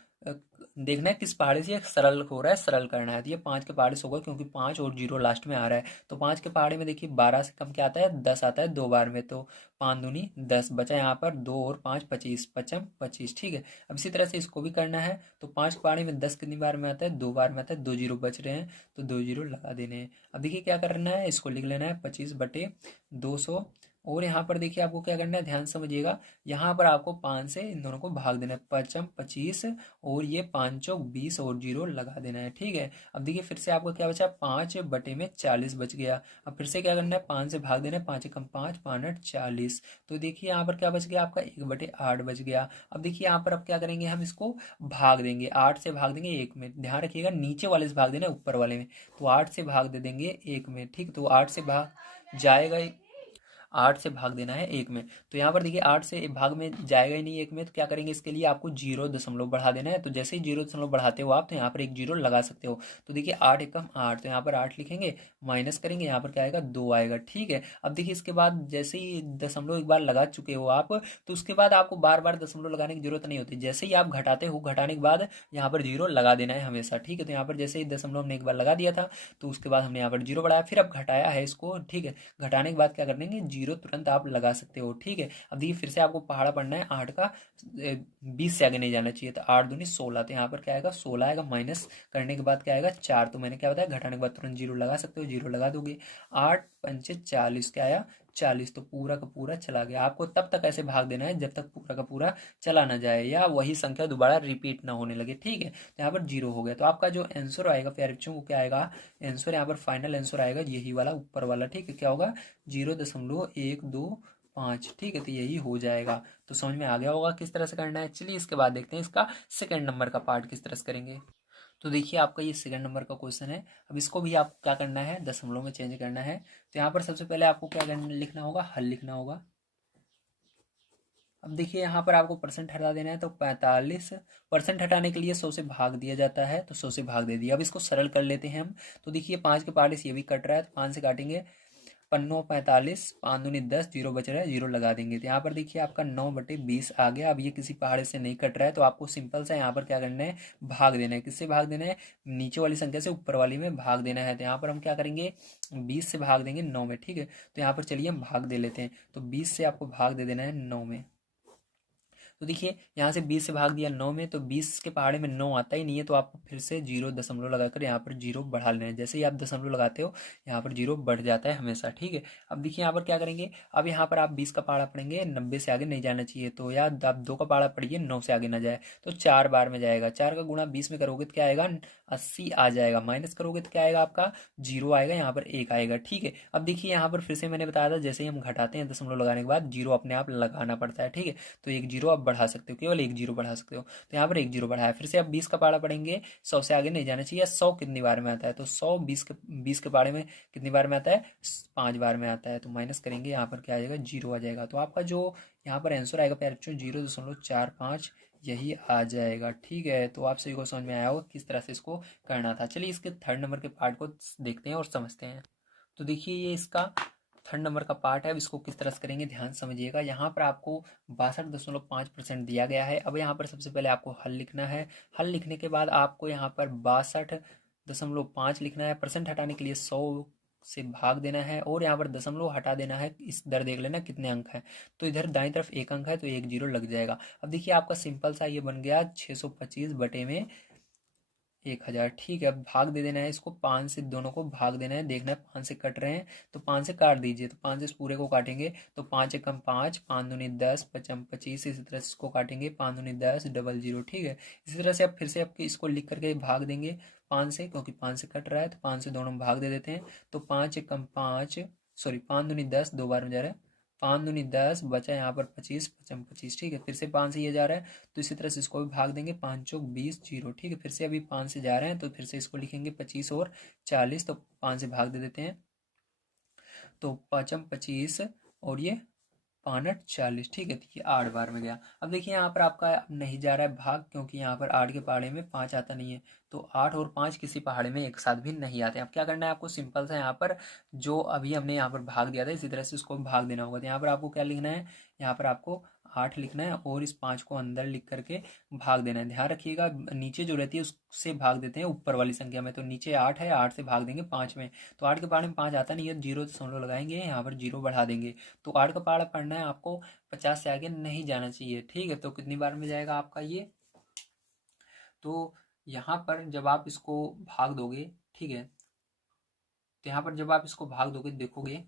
देखना है किस पहाड़े से ये सरल हो रहा है, सरल करना है। तो ये 5 के पहाड़े से होगा, क्योंकि 5 और जीरो लास्ट में आ रहा है। तो 5 के पहाड़े में देखिए 12 से कम क्या आता है, 10 आता है 2 बार में। तो 5 दूनी 10 बचा यहाँ पर, 2 और 5 25, पचम 25, ठीक है। अब इसी तरह से इसको भी करना है। तो 5 के पहाड़े में 10 कितनी बार में आता है, 2 बार में आता है, 2 जीरो बच रहे हैं, तो 2 जीरो लगा देने हैं। अब देखिए क्या करना है, इसको लिख लेना है 25 बटे 200। और यहाँ पर देखिए आपको क्या करना है, ध्यान समझिएगा, यहाँ पर आपको 5 से इन दोनों को भाग देना है, पचम 25 और ये 5 चौक 20 और जीरो लगा देना है, ठीक है। अब देखिए फिर से आपको क्या बचा, 5 बटे में 40 बच गया। अब फिर से क्या करना है, 5 से भाग देना है, 5 एकम 5, 5 8 40। तो देखिए यहाँ पर क्या बच गया आपका, 1/8 बच गया। अब देखिए यहाँ पर अब क्या करेंगे, हम इसको भाग देंगे, 8 से भाग देंगे 1 में, ध्यान रखिएगा नीचे वाले से भाग देना है ऊपर वाले में। तो 8 से भाग दे देंगे 1 में, ठीक। तो 8 से भाग जाएगा, 8 से भाग देना है 1 में। तो यहाँ पर देखिए 8 से भाग में जाएगा ही नहीं 1 में, तो क्या करेंगे, इसके लिए आपको 0 दशमलव बढ़ा देना है। तो जैसे ही 0 दशमलव बढ़ाते हो आप, तो यहाँ पर एक जीरो लगा सकते हो। तो देखिए 8 एकम 8, तो यहाँ पर 8 लिखेंगे, माइनस करेंगे, यहाँ पर क्या आएगा, 2 आएगा, ठीक है। अब देखिए इसके बाद जैसे ही दशमलव एक बार लगा चुके हो आप, तो उसके बाद आपको बार बार दशमलव लगाने की जरूरत नहीं होती। जैसे ही आप घटाते हो, घटाने के बाद यहाँ पर जीरो लगा देना है हमेशा, ठीक है। तो यहाँ पर जैसे ही दशमलव हमने एक बार लगा दिया था, तो उसके बाद हमने यहाँ पर जीरो बढ़ाया, फिर अब घटाया है इसको, ठीक है। घटाने के बाद क्या कर देंगे, जीरो तुरंत आप लगा सकते हो, ठीक है। अब देखिए फिर से आपको पहाड़ा पढ़ना है 8 का, 20 से आगे नहीं जाना चाहिए। तो 8 दूनी 16, तो यहाँ पर क्या आएगा, 16 आएगा, माइनस करने के बाद क्या आएगा, 4। तो मैंने क्या बताया, घटाने के बाद तुरंत जीरो लगा सकते हो, जीरो लगा दोगे। 8 पंचे 40, क्या आया, 40। तो पूरा का पूरा चला गया। आपको तब तक ऐसे भाग देना है जब तक पूरा का पूरा चला ना जाए, या वही संख्या दोबारा रिपीट ना होने लगे, ठीक है। तो यहाँ पर जीरो हो गया। तो आपका जो आंसर आएगा प्यारे बच्चों को, क्या आएगा आंसर, यहाँ पर फाइनल आंसर आएगा यही वाला ऊपर वाला, ठीक है। क्या होगा, 0.125, ठीक है। तो यही हो जाएगा। तो समझ में आ गया होगा किस तरह से करना है। चलिए इसके बाद देखते हैं इसका सेकंड नंबर का पार्ट किस तरह से करेंगे। तो देखिए आपका ये सेकंड नंबर का क्वेश्चन है। अब इसको भी आपको क्या करना है, दशमलव में चेंज करना है। तो यहाँ पर सबसे पहले आपको क्या लिखना होगा, हल लिखना होगा। अब देखिए यहाँ पर आपको परसेंट हटा देना है, तो 45 परसेंट हटाने के लिए 100 से भाग दिया जाता है, तो 100 से भाग दे दिया। अब इसको सरल कर लेते हैं हम। तो देखिए 5 के पहाड़े से ये भी कट रहा है, तो 5 से काटेंगे, पन्नो 45, 5 दूनी 10, जीरो बच रहा है, जीरो लगा देंगे। तो यहाँ पर देखिए आपका 9/20 आ गया। अब ये किसी पहाड़े से नहीं कट रहा है, तो आपको सिंपल सा यहाँ पर क्या करना है, भाग देना है। किससे भाग देना है, नीचे वाली संख्या से ऊपर वाली में भाग देना है। तो यहाँ पर हम क्या करेंगे, 20 से भाग देंगे 9 में, ठीक है। तो यहाँ पर चलिए हम भाग दे लेते हैं। तो 20 से आपको भाग दे देना है 9 में। तो देखिए यहाँ से 20 से भाग दिया 9 में, तो 20 के पहाड़े में 9 आता ही नहीं है, तो आपको फिर से 0 दशमलव लगाकर यहाँ पर जीरो बढ़ा लेना है। जैसे ही आप दशमलव लगाते हो, यहाँ पर जीरो बढ़ जाता है हमेशा, ठीक है। अब देखिए यहाँ पर क्या करेंगे, अब यहाँ पर आप 20 का पहाड़ा पढ़ेंगे, 90 से आगे नहीं जाना चाहिए। तो या आप 2 का पहाड़ा पढ़िए, 9 से आगे ना जाए, तो 4 बार में जाएगा। 4 का गुणा 20 में करोगे तो क्या आएगा, 80 आ जाएगा। माइनस करोगे तो क्या आएगा, आपका जीरो आएगा, यहाँ पर 1 आएगा, ठीक है। अब देखिए यहाँ पर फिर से मैंने बताया था, जैसे ही हम घटाते हैं दशमलव लगाने के बाद जीरो अपने आप लगाना पड़ता है, ठीक है। तो एक जीरो आप बढ़ा सकते हो, केवल एक जीरो बढ़ा सकते हो। तो यहाँ पर एक जीरो बढ़ाया। फिर से आप 20 का पारा पढ़ेंगे, 100 से आगे नहीं जाना चाहिए। 100 कितनी बार में आता है, तो 100 20 के पारे में कितनी बार में आता है, 5 बार में आता है। तो माइनस करेंगे, यहाँ पर क्या आ जाएगा, जीरो आ जाएगा। तो आपका जो यहाँ पर आंसर आएगा प्यारे बच्चों, 0.45 यही आ जाएगा, ठीक है। तो आप सभी को समझ में आया होगा किस तरह से इसको करना था। चलिए इसके थर्ड नंबर के पार्ट को देखते हैं और समझते हैं। तो देखिए ये इसका थर्ड नंबर का पार्ट है। अब इसको किस तरह से करेंगे, ध्यान समझिएगा। यहाँ पर आपको 62.5% दिया गया है। अब यहाँ पर सबसे पहले आपको हल लिखना है। हल लिखने के बाद आपको यहाँ पर 62.5 लिखना है। परसेंट हटाने के लिए 100 से भाग देना है, और यहाँ पर दशमलव हटा देना है। इस दर देख लेना कितने अंक है, तो इधर दाईं तरफ एक अंक है, तो एक जीरो लग जाएगा। अब देखिए आपका सिंपल सा ये बन गया 625 बटे में 1000। ठीक है, अब भाग दे देना है इसको, 5 से दोनों को भाग देना है, देखना है 5 से कट रहे हैं तो 5 से काट दीजिए। तो 5 से इस पूरे को काटेंगे तो 5 एकम 5, 5 दूनी 10, 5 25, इसी तरह से इसको काटेंगे 5 दूनी 10, डबल जीरो। ठीक है, इसी तरह से अब फिर से आपके इसको लिख करके भाग देंगे 5 से, क्योंकि 5 से कट रहा है तो 5 से दोनों में भाग दे देते हैं। तो 5 एकम 5, सॉरी 5 दूनी 10, दो बार में जा रहा है, 5 दूनी 10, बचा यहाँ पर 25, 5 25। ठीक है, फिर से 5 से ये जा रहा है तो इसी तरह से इसको भी भाग देंगे, 5 चौक 20, जीरो। ठीक है, फिर से अभी 5 से जा रहे हैं तो फिर से इसको लिखेंगे 25 और 40, तो 5 से भाग दे देते हैं तो 5 25 और ये 5 8 40। ठीक है, तो ये 8 बार में गया। अब देखिए यहाँ पर आपका नहीं जा रहा है भाग, क्योंकि यहाँ पर 8 के पहाड़े में 5 आता नहीं है, तो 8 और 5 किसी पहाड़े में एक साथ भी नहीं आते। अब क्या करना है आपको, सिंपल सा यहाँ पर जो अभी हमने यहाँ पर भाग दिया था इसी तरह से उसको भाग देना होगा। तो यहाँ पर आपको क्या लिखना है, यहाँ पर आपको 8 लिखना है और इस 5 को अंदर लिख करके भाग देना है। ध्यान रखिएगा नीचे जो रहती है उससे भाग देते हैं ऊपर वाली संख्या में, तो नीचे 8 है, 8 से भाग देंगे 5 में, तो 8 के पहाड़े में 5 आता नहीं है, 0 लगाएंगे, यहाँ पर 0 बढ़ा देंगे। तो 8 का पहाड़ा पढ़ना है आपको, 50 से आगे नहीं जाना चाहिए। ठीक है, तो कितनी बार में जाएगा आपका ये, तो यहाँ पर जब आप इसको भाग दोगे, ठीक है, तो यहाँ पर जब आप इसको भाग दोगे देखोगे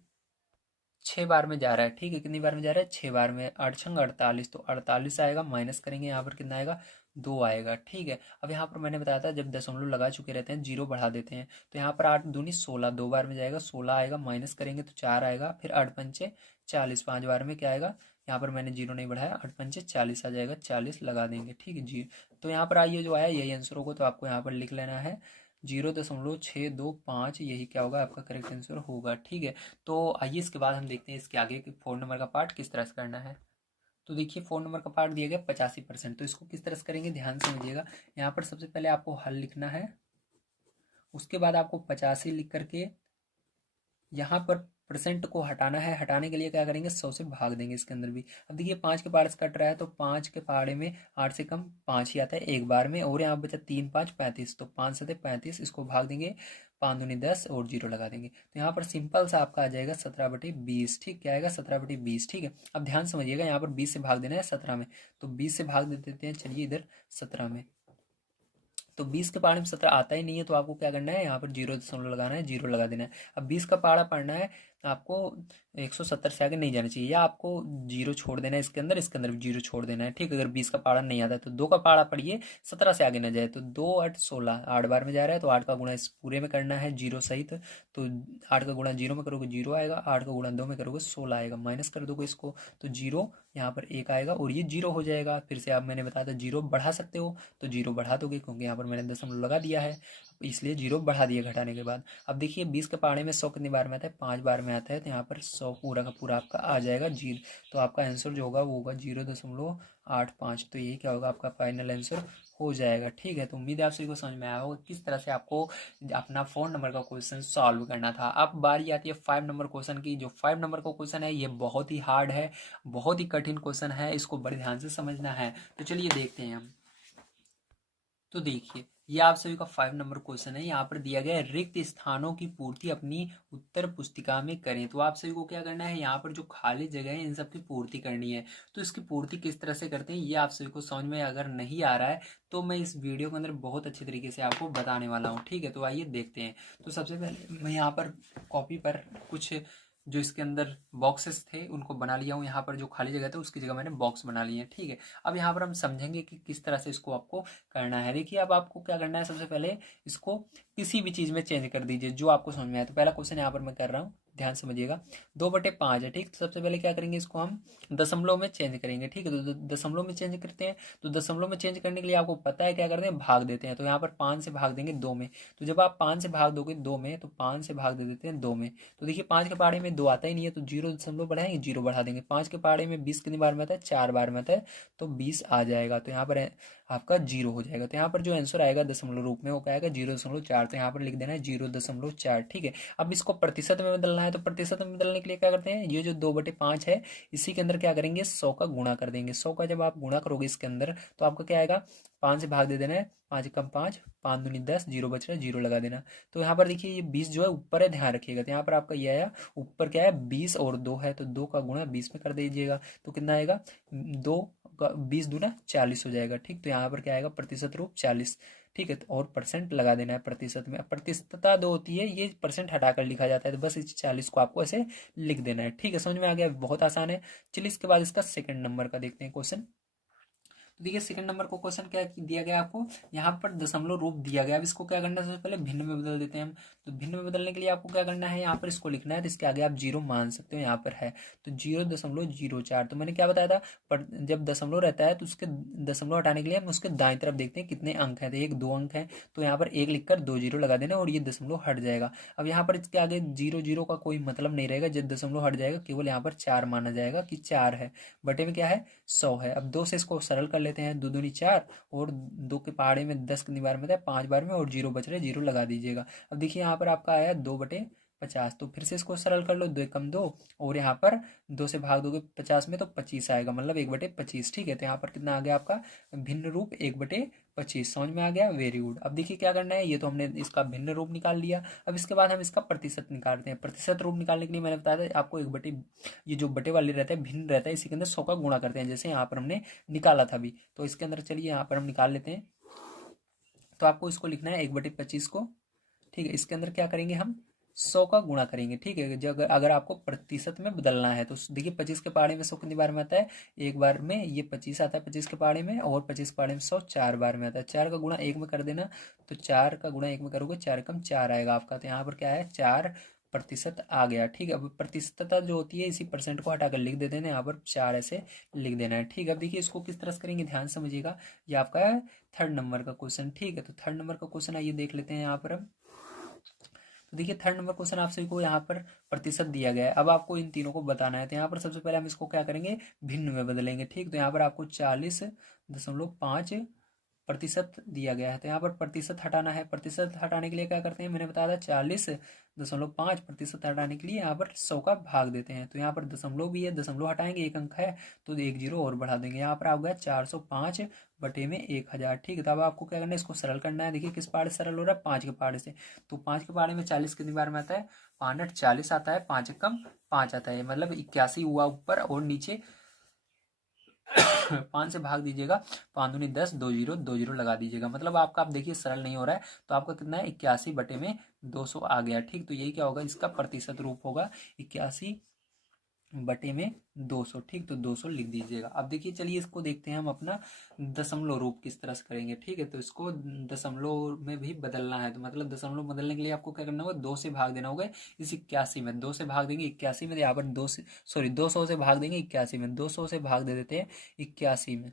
6 बार में जा रहा है। ठीक है, कितनी बार में जा रहा है, 6 बार में, 8 छंग 48, तो 48 आएगा, माइनस करेंगे यहाँ पर कितना आएगा, 2 आएगा। ठीक है, अब यहाँ पर मैंने बताया था जब दशमलव लगा चुके रहते हैं 0 बढ़ा देते हैं, तो यहाँ पर 8 दूनी 16, 2 बार में जाएगा, 16 आएगा, माइनस करेंगे तो 4 आएगा, फिर 8 पंचे 40, 5 बार में क्या आएगा, यहाँ पर मैंने 0 नहीं बढ़ाया, 8 पंचे 40 आ जाएगा, 40 लगा देंगे। ठीक है जी, तो यहाँ पर आइए जो आया यही आंसर होगा, तो आपको यहाँ पर लिख लेना है 0.625, यही क्या होगा आपका करेक्ट आंसर होगा। ठीक है, तो आइए इसके बाद हम देखते हैं इसके आगे कि 4 नंबर का पार्ट किस तरह से करना है। तो देखिए 4 नंबर का पार्ट दिया गया 85%, तो इसको किस तरह से करेंगे ध्यान से समझिएगा। यहाँ पर सबसे पहले आपको हल लिखना है, उसके बाद आपको 85 लिख करके यहाँ पर परसेंट को हटाना है। हटाने के लिए क्या करेंगे, 100 से भाग देंगे इसके अंदर भी। अब देखिए 5 के पहाड़े से कट रहा है तो 5 के पहाड़े में 8 से कम 5 ही आता है एक बार में, और यहाँ बचा 3 5 35, तो 5 से 35, इसको भाग देंगे, 5 दूनी 10 और 0 लगा देंगे, तो यहाँ पर सिंपल सा आपका आ जाएगा 17/20। ठीक, क्या आएगा 17/20। ठीक है, अब ध्यान समझिएगा, यहाँ पर 20 से भाग देना है 17 में, तो 20 से भाग दे देते हैं, चलिए इधर 17 में, तो 20 के पहाड़े में 17 आता ही नहीं है, तो आपको क्या करना है, यहाँ पर 0 लगाना है, 0 लगा देना है। अब 20 का पहाड़ा पढ़ना है आपको 170 से आगे नहीं जाना चाहिए, या आपको 0 छोड़ देना है इसके अंदर भी 0 छोड़ देना है। ठीक, अगर 20 का पहाड़ा नहीं आता है तो 2 का पहाड़ा पढ़िए, 17 से आगे ना जाए, तो 2 8 16, 8 बार में जा रहा है, तो 8 का गुणा इस पूरे में करना है 0 सहित, तो 8 का गुणा 0 में करोगे 0 आएगा, 8 का गुणा 2 में करोगे 16 आएगा, माइनस कर दोगे इसको तो 0, यहाँ पर 1 आएगा और ये 0 हो जाएगा। फिर से आप मैंने बताया था 0 बढ़ा सकते हो, तो 0 बढ़ा दोगे, क्योंकि यहाँ पर मैंने दशमलव लगा दिया है, इसलिए 0 बढ़ा दिया घटाने के बाद। अब देखिए 20 के पहाड़े में 100 कितनी बार में आता है, 5 बार में आता है, तो यहाँ पर 100 पूरा का पूरा आपका आ जाएगा 0, तो आपका आंसर जो होगा वो होगा 0.85। तो यही क्या होगा आपका फाइनल आंसर हो जाएगा। ठीक है, तो उम्मीद है आप सभी को समझ में आया होगा किस तरह से आपको अपना 4 नंबर का क्वेश्चन सॉल्व करना था। अब बारी आती है 5 नंबर क्वेश्चन की। जो 5 नंबर का क्वेश्चन है ये बहुत ही हार्ड है, बहुत ही कठिन क्वेश्चन है, इसको बड़े ध्यान से समझना है। तो चलिए देखते हैं हम। तो देखिए ये आप सभी का 5 नंबर क्वेश्चन है। यहाँ पर दिया गया है रिक्त स्थानों की पूर्ति अपनी उत्तर पुस्तिका में करें। तो आप सभी को क्या करना है, यहाँ पर जो खाली जगह है इन सब की पूर्ति करनी है। तो इसकी पूर्ति किस तरह से करते हैं ये आप सभी को समझ में अगर नहीं आ रहा है तो मैं इस वीडियो के अंदर बहुत अच्छे तरीके से आपको बताने वाला हूँ। ठीक है, तो आइए देखते हैं। तो सबसे पहले मैं यहाँ पर कॉपी पर कुछ जो इसके अंदर बॉक्सेस थे उनको बना लिया हूँ। यहाँ पर जो खाली जगह था उसकी जगह मैंने बॉक्स बना लिए हैं। ठीक है, अब यहाँ पर हम समझेंगे कि किस तरह से इसको आपको करना है। देखिए अब आपको क्या करना है, सबसे पहले इसको किसी भी चीज़ में चेंज कर दीजिए जो आपको समझ में आए। तो पहला क्वेश्चन यहाँ पर मैं कर रहा हूँ, ध्यान समझिएगा, 2/5 है। ठीक, तो सबसे पहले क्या करेंगे, इसको हम दशमलव में चेंज करेंगे। ठीक है, तो दशमलव में चेंज करते हैं। तो दशमलव में चेंज करने के लिए आपको पता है क्या करते हैं, भाग देते हैं। तो यहाँ पर 5 से भाग देंगे 2 में, तो जब आप 5 से भाग दोगे 2 में, तो 5 से भाग दे देते हैं 2 में। तो देखिए 5 के पहाड़े में 2 आता ही नहीं है, तो 0 दशमलव बढ़ाएंगे, 0 बढ़ा देंगे। 5 के पहाड़े में 20 कितनी बार में आता है, 4 बार में आता है, तो 20 आ जाएगा। तो यहाँ पर आपका 0 हो जाएगा। तो यहाँ पर जो आंसर आएगा दशमलव रूप में वो क्या आएगा, 0.4। तो यहाँ पर लिख देना है 0.4। ठीक है, अब इसको प्रतिशत में बदलना है। तो प्रतिशत में बदलने के लिए क्या करते हैं, ये जो 2/5 है इसी के अंदर क्या करेंगे, 100 का गुणा कर देंगे। 100 का जब आप गुणा करोगे इसके अंदर तो आपका क्या आएगा, 5 से भाग दे देना है, 5 कम 5, 5 दूनी 10, जीरो बच रहा है, जीरो लगा देना। तो यहाँ पर देखिए ये 20 जो है ऊपर है, ध्यान रखिएगा। तो यहाँ पर आपका ये आया, ऊपर क्या है 20 और 2 है, तो 2 का गुणा 20 में कर दीजिएगा, तो कितना आएगा 2 का 20 दूना 40 हो जाएगा। ठीक, तो यहाँ पर क्या आएगा प्रतिशत रूप 40। ठीक है, तो और परसेंट लगा देना है प्रतिशत में। प्रतिशतता दो होती है, ये परसेंट हटाकर लिखा जाता है, तो बस इस 40 को आपको ऐसे लिख देना है। ठीक है, समझ में आ गया, बहुत आसान है। चलिए इसके बाद इसका सेकंड नंबर का देखते हैं क्वेश्चन। तो देखिए सेकंड नंबर को क्वेश्चन क्या दिया गया आपको, यहाँ पर दशमलव रूप दिया गया। अब इसको क्या करना है, सबसे पहले भिन्न में बदल देते हैं हम। तो भिन्न में बदलने के लिए आपको क्या करना है, यहाँ पर इसको लिखना है, तो इसके आगे आप जीरो मान सकते हो, यहाँ पर है तो 0.04। तो मैंने क्या बताया था, पर जब दशमलव रहता है तो उसके दशमलव हटाने के लिए हम उसके दाएं तरफ देखते हैं कितने अंक है, तो एक 2 अंक है, तो यहाँ पर 1 लिखकर 2 जीरो लगा देना और ये दशमलव हट जाएगा। अब यहाँ पर इसके आगे जीरो जीरो का कोई मतलब नहीं रहेगा, जब दशमलव हट जाएगा केवल यहाँ पर 4 माना जाएगा कि 4 है, बटे में क्या है 100 है। अब 2 से इसको सरल कर लेते हैं, 2 दूनी 4 और 2 के पहाड़े में 10 कितनी बार में था 5 बार में, और जीरो बच रहे, जीरो लगा दीजिएगा। अब देखिए यहाँ पर आपका आया 2/50, तो फिर से इसको सरल कर लो, 2 कम 2 और यहाँ पर 2 से भाग दोगे 50 में तो 25 आएगा, मतलब 1/25। ठीक है, तो यहाँ पर कितना आ गया आपका भिन्न रूप 1/25। समझ में आ गया, वेरी गुड। अब देखिए क्या करना है, ये तो हमने इसका भिन्न रूप निकाल लिया। अब इसके बाद हम इसका प्रतिशत निकालते हैं। प्रतिशत रूप निकालने के लिए मैंने बताया था आपको ये जो बटे वाले रहता है भिन्न रहता है, इसी के अंदर 100 का गुणा करते हैं, जैसे यहाँ पर हमने निकाला था अभी। तो इसके अंदर चलिए यहाँ पर हम निकाल लेते हैं। तो आपको इसको लिखना है 1/25 को। ठीक है, इसके अंदर क्या करेंगे हम 100 का गुणा करेंगे। ठीक है, जब अगर आपको प्रतिशत में बदलना है तो देखिए 25 के पहाड़े में 100 कितनी बार में आता है, एक बार में ये 25 आता है 25 के पहाड़े में, और 25 पहाड़े में 100 4 बार में आता है। 4 का गुणा 1 में कर देना, तो 4 का गुणा 1 में करोगे 4 कम 4 आएगा आपका। तो यहाँ पर क्या है 4% आ गया। ठीक है, अब प्रतिशतता जो होती है इसी परसेंट को हटाकर लिख देते हैं, यहाँ पर 4 ऐसे लिख देना है। ठीक है, अब देखिए इसको किस तरह से करेंगे, ध्यान समझिएगा। ये आपका है थर्ड नंबर का क्वेश्चन। ठीक है, तो थर्ड नंबर का क्वेश्चन आइए देख लेते हैं यहाँ पर हम। तो देखिए थर्ड नंबर क्वेश्चन आप सभी को यहाँ पर प्रतिशत दिया गया है। अब आपको इन तीनों को बताना है, तो यहाँ पर सबसे पहले हम इसको क्या करेंगे भिन्न में बदलेंगे। ठीक, तो यहाँ पर आपको 40.5 प्रतिशत दिया गया है, तो यहाँ पर प्रतिशत हटाना है। प्रतिशत हटाने के लिए क्या करते हैं, मैंने बताया था 40.5 प्रतिशत हटाने के लिए यहाँ पर 100 का भाग देते हैं। तो यहाँ पर दशमलव भी है, दशमलव हटाएंगे, एक अंक है तो एक जीरो और बढ़ा देंगे। यहाँ पर आ गया 405 बटे में 1000। ठीक है, तो अब आपको क्या करना है, इसको सरल करना है। देखिए किस पहाड़े से सरल हो रहा है, 5 के पहाड़े से। तो 5 के पहाड़े में 40 कितनी बार में आता है, 5×40 आता है, 5 कम 5 आता है, मतलब 81 हुआ ऊपर, और नीचे 5 से भाग दीजिएगा, 5 दूनी 10, 2 जीरो 2 जीरो लगा दीजिएगा, मतलब आपका आप देखिए सरल नहीं हो रहा है, तो आपका कितना है 81 बटे में 200 आ गया। ठीक, तो यही क्या होगा, इसका प्रतिशत रूप होगा 81 बटे में 200। ठीक, तो 200 लिख दीजिएगा। अब देखिए चलिए इसको देखते हैं हम अपना दशमलव रूप किस तरह से करेंगे। ठीक है, तो इसको दशमलव में भी बदलना है, तो मतलब दशमलव बदलने के लिए आपको क्या करना होगा, 2 से भाग देना होगा इस 81 में। 2 से भाग देंगे 81 में, यहाँ पर 200 से भाग देंगे 81 में, 200 से भाग दे देते हैं 81 में।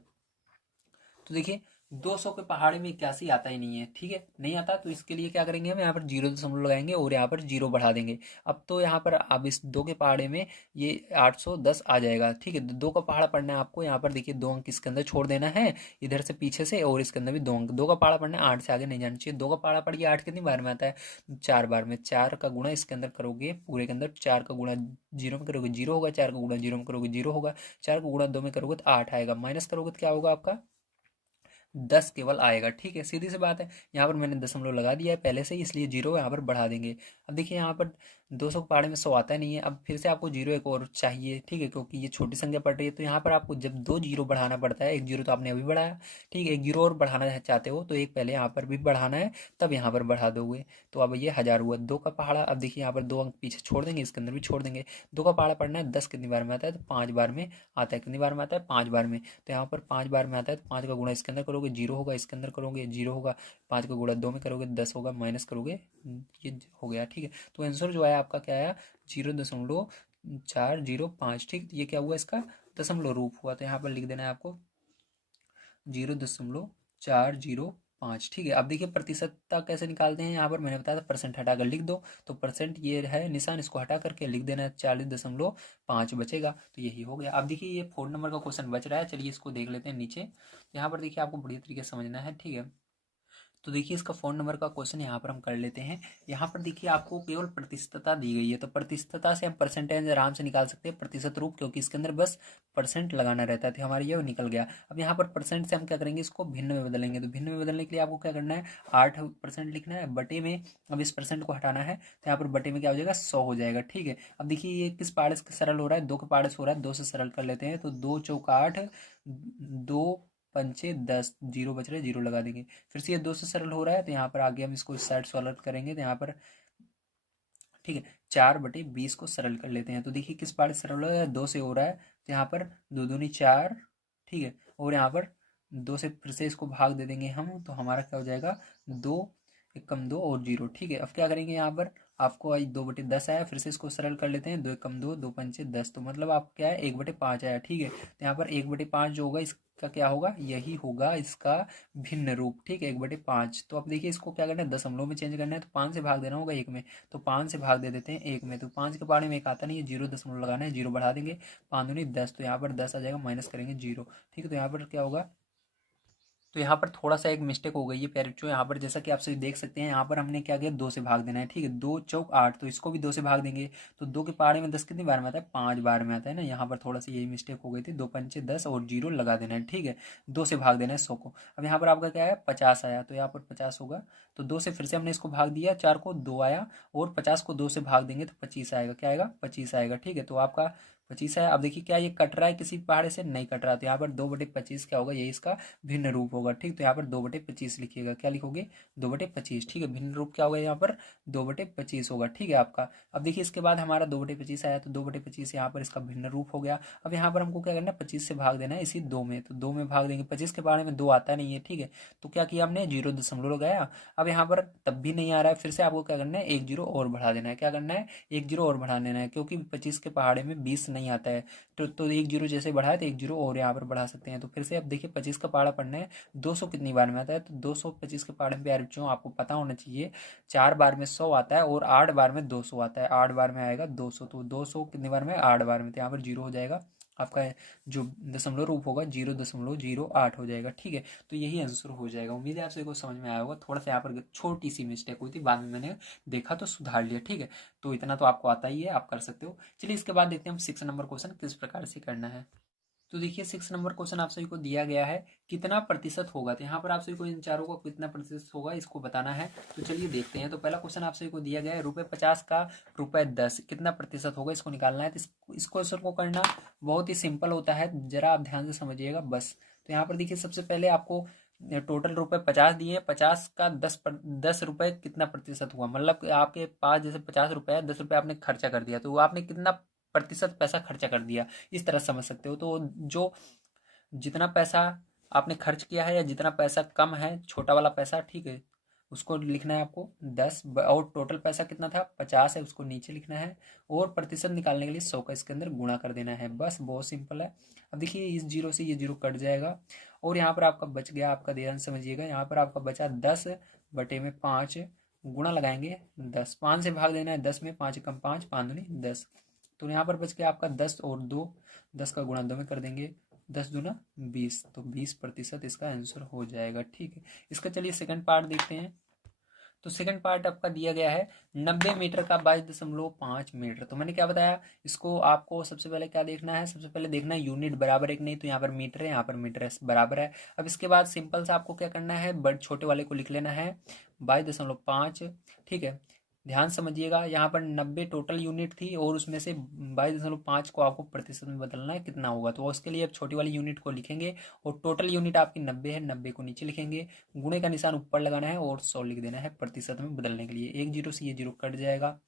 तो देखिए 200 के पहाड़े में 81 आता ही नहीं है। ठीक है, नहीं आता, तो इसके लिए क्या करेंगे हम यहाँ पर जीरो दशमलव लगाएंगे और यहाँ पर जीरो बढ़ा देंगे। अब तो यहाँ पर अब इस 2 के पहाड़े में ये 810 आ जाएगा। ठीक है, 2 का पहाड़ा पढ़ना है आपको, यहाँ पर देखिए 2 अंक इसके अंदर छोड़ देना है, इधर से पीछे से, और इसके अंदर भी 2 अंक। 2 का पहाड़ा पढ़ना है, 8 से आगे नहीं जाना चाहिए। 2 का पहाड़ा पढ़िए, 8 कितनी बार में आता है, 4 बार में। 4 का गुणा इसके अंदर करोगे, पूरे के अंदर 4 का गुणा जीरो में करोगे 0 होगा, 4 का गुणा जीरो में करोगे 0 होगा, 4 का गुणा 2 में करोगे तो 8 आएगा, माइनस करोगे तो क्या होगा आपका 10 केवल आएगा। ठीक है, सीधी सी बात है। यहाँ पर मैंने दशमलव लगा दिया है पहले से ही, इसलिए जीरो यहाँ पर बढ़ा देंगे। अब देखिए यहाँ पर 200 के पहाड़े में 100 आता नहीं है, अब फिर से आपको जीरो एक और चाहिए। ठीक है, क्योंकि ये छोटी संख्या पड़ रही है, तो यहाँ पर आपको जब 2 जीरो बढ़ाना पड़ता है, एक जीरो तो आपने अभी बढ़ाया, ठीक है, एक जीरो और बढ़ाना चाहते हो तो एक पहले यहाँ पर भी बढ़ाना है, तब यहाँ पर बढ़ा दोगे, तो अब ये 1000 हुआ। 2 का पहाड़ा, अब देखिए यहाँ पर 2 अंक पीछे छोड़ देंगे, इसके अंदर भी छोड़ देंगे। 2 का पहाड़ा पढ़ना है, 10 कितनी बार में आता है, तो 5 बार में आता है। कितनी बार में आता है, 5 बार में। तो यहाँ पर 5 बार में आता है, तो 5 का गुणा इसके अंदर करोगे 0 होगा, इसके अंदर करोगे 0 होगा, 5 का गुणा 2 में करोगे 10 होगा, माइनस करोगे ये हो गया। ठीक है, तो आंसर जो आया आपका क्या आया, 0.405। ठीक, ये क्या हुआ, इसका दशमलव रूप हुआ। तो यहाँ पर लिख देना है आपको 0.405। ठीक है, अब देखिए प्रतिशतता कैसे निकालते हैं, यहाँ पर मैंने बताया था परसेंट हटाकर लिख दो, तो परसेंट ये है निशान, इसको हटा करके लिख देना है, 40.5 बचेगा, तो यही हो गया। अब देखिए ये 4 नंबर का क्वेश्चन बच रहा है, चलिए इसको देख लेते हैं नीचे। यहाँ पर देखिए आपको बढ़िया तरीके से समझना है। ठीक है, तो देखिए इसका फ़ोन नंबर का क्वेश्चन यहाँ पर हम कर लेते हैं। यहाँ पर देखिए आपको केवल प्रतिशतता दी गई है, तो प्रतिशतता से हम परसेंटेज आराम से निकाल सकते हैं, प्रतिशत रूप, क्योंकि इसके अंदर बस परसेंट लगाना रहता है, तो हमारा ये निकल गया। अब यहाँ पर परसेंट से हम क्या करेंगे, इसको भिन्न में बदलेंगे। तो भिन्न में बदलने के लिए आपको क्या करना है, 8% लिखना है, बटे में अब इस परसेंट को हटाना है, तो यहाँ पर बटे में क्या हो जाएगा, 100 हो जाएगा। ठीक है, अब देखिए ये किस पाड़े से सरल हो रहा है, 2 के पाड़े से हो रहा है, 2 से सरल कर लेते हैं। तो 2 चौका 8, 2 पंचे 10, जीरो बच रहे, जीरो लगा देंगे। फिर से ये 2 से सरल हो रहा है, तो यहाँ पर आगे हम इसको इस साइड सॉल्व करेंगे, तो यहाँ पर ठीक है 4/20 को सरल कर लेते हैं। तो देखिए किस पार्ट से सरल हो रहा है, 2 से हो रहा है, तो यहाँ पर 2 दूनी 4, ठीक है, और यहाँ पर 2 से फिर से इसको भाग दे देंगे हम, तो हमारा क्या हो जाएगा, 2 एक कम 2 और 0। ठीक है, अब क्या करेंगे, यहाँ पर आपको आज 2/10 आया, फिर से इसको सरल कर लेते हैं, 2 एक कम 2, 2 पंचे 10, तो मतलब आप क्या है 1/5 आया। ठीक है, तो यहाँ पर 1/5 जो होगा इसका क्या होगा, यही होगा इसका भिन्न रूप। ठीक है, 1/5। तो अब देखिए इसको क्या करना है, दशमलव में चेंज करना है, तो 5 से भाग देना होगा 1 में, तो 5 से भाग दे देते हैं 1 में। तो 5 के पारे में 1 आता नहीं है, 0 दशमलव लगाना है, 0 बढ़ा देंगे, 5 दूनी 10, तो यहाँ पर 10 आ जाएगा, माइनस करेंगे 0। ठीक है, तो यहाँ पर क्या होगा, तो यहाँ पर थोड़ा सा एक मिस्टेक हो गई है प्यारे बच्चों। यहाँ पर जैसा कि आप सभी देख सकते हैं, यहाँ पर हमने क्या किया, 2 से भाग देना है। ठीक है, 2 चौक 8, तो इसको भी 2 से भाग देंगे, तो 2 के पहाड़े में 10 कितनी बार में आता है, 5 बार में आता है ना। यहाँ पर थोड़ा सा यही मिस्टेक हो गई थी, 2 पंचे 10 और 0 लगा देना है। ठीक है, 2 से भाग देना है 100 को। अब यहाँ पर आपका क्या है, 50 आया, तो यहाँ पर 50 होगा, तो 2 से फिर से हमने इसको भाग दिया, 4 को 2 आया, और 50 को 2 से भाग देंगे तो 25 आएगा। क्या आएगा, 25 आएगा। ठीक है, तो आपका 25 है। अब देखिए क्या ये कट रहा है किसी पहाड़े से, नहीं कट रहा, तो यहाँ पर 2/25 क्या होगा, यही इसका भिन्न रूप होगा। ठीक, तो यहाँ पर 2/25 लिखिएगा, क्या लिखोगे, 2/25। ठीक है, भिन्न रूप क्या होगा, यहाँ पर 2/25 होगा। ठीक है आपका। अब देखिए इसके बाद हमारा 2/25 आया, तो 2/25 यहाँ पर इसका भिन्न रूप हो गया। अब यहाँ पर हमको क्या करना है, 25 से भाग देना है इसी 2 में, तो 2 में भाग देंगे, 25 के बारे में 2 आता नहीं है। ठीक है, तो क्या किया हमने, 0 दशमलव लगाया। अब यहाँ पर तब भी नहीं आ रहा है, फिर से आपको क्या करना है, 1 0 और बढ़ा देना है। क्या करना है, 1 0 और बढ़ा देना है, क्योंकि 25 के पहाड़े में 20 नहीं आता है, तो 1 0 जैसे बढ़ाया, तो 1 0 और यहाँ पर बढ़ा सकते हैं। तो फिर से अब देखिए 25 का पहाड़ा पढ़ना है, 200 कितनी बार में आता है, तो 225 के पहाड़े में प्यारे बच्चों आपको पता होना चाहिए, 4 बार में 100 आता है और 8 बार में 200 आता है। 8 बार में आएगा 200, तो 200 कितनी बार में, 8 बार में, तो यहाँ पर 0 हो जाएगा। आपका जो दशमलव रूप होगा 0.08 हो जाएगा। ठीक है, तो यही आंसर हो जाएगा। उम्मीद है आप सभी को समझ में आया होगा। थोड़ा सा यहाँ पर छोटी सी मिस्टेक हुई थी, बाद में मैंने देखा तो सुधार लिया। ठीक है, तो इतना तो आपको आता ही है, आप कर सकते हो। चलिए इसके बाद देखते हैं हम 6 नंबर क्वेश्चन किस प्रकार से करना है। तो देखिए 6 नंबर क्वेश्चन आप सभी को दिया गया है, कितना प्रतिशत होगा, तो यहाँ पर आप सभी को इन चारों का कितना प्रतिशत होगा इसको बताना है। तो चलिए देखते हैं। तो पहला क्वेश्चन आप सभी को दिया गया है, ₹50 का ₹10 कितना प्रतिशत होगा, इसको निकालना है। तो इस क्वेश्चन को करना बहुत ही सिंपल होता है, जरा आप ध्यान से समझिएगा बस। तो यहाँ पर देखिए सबसे पहले आपको टोटल ₹50 दिए, 50 का 10 रुपये कितना प्रतिशत हुआ, मतलब आपके पास जैसे 50 रुपये है, 10 रुपये आपने खर्चा कर दिया, तो आपने कितना प्रतिशत पैसा खर्चा कर दिया, इस तरह समझ सकते हो। तो जो जितना पैसा आपने खर्च किया है या जितना पैसा कम है, छोटा वाला पैसा, ठीक है, उसको लिखना है आपको 10, और टोटल पैसा कितना था 50 है, उसको नीचे लिखना है, और प्रतिशत निकालने के लिए 100 का इसके अंदर गुणा कर देना है। बस बहुत सिंपल है। अब देखिए इस 0 से ये 0 कट जाएगा, और यहाँ पर आपका बच गया, आपका ध्यान समझिएगा, यहाँ पर आपका बचा 10/5, गुणा लगाएंगे 10, 5 से भाग देना है 10 में, 5 कम 5, 5 दूनी 10, तो यहाँ पर बच गया आपका 10 और 2, 10 का गुणा 2 में कर देंगे, 10 दूना 20, तो 20% इसका आंसर हो जाएगा। ठीक है, इसका चलिए सेकंड पार्ट देखते हैं। तो सेकंड पार्ट आपका दिया गया है 90 मीटर का 22.5 मीटर। तो मैंने क्या बताया, इसको आपको सबसे पहले क्या देखना है, सबसे पहले देखना है यूनिट बराबर एक नहीं, तो यहाँ पर मीटर है, यहाँ पर मीटर है, बराबर है। अब इसके बाद सिंपल से आपको क्या करना है, बड़े छोटे वाले को लिख लेना है 22.5। ठीक है, ध्यान समझिएगा, यहाँ पर 90 टोटल यूनिट थी, और उसमें से 22.5 को आपको प्रतिशत में बदलना है, कितना होगा, तो उसके लिए अब छोटी वाली यूनिट को लिखेंगे, और टोटल यूनिट आपकी 90 है, 90 को नीचे लिखेंगे, गुणे का निशान ऊपर लगाना है, और 100 लिख देना है प्रतिशत में बदलने के लिए। 1 0 से ये 0 कट जाएगा,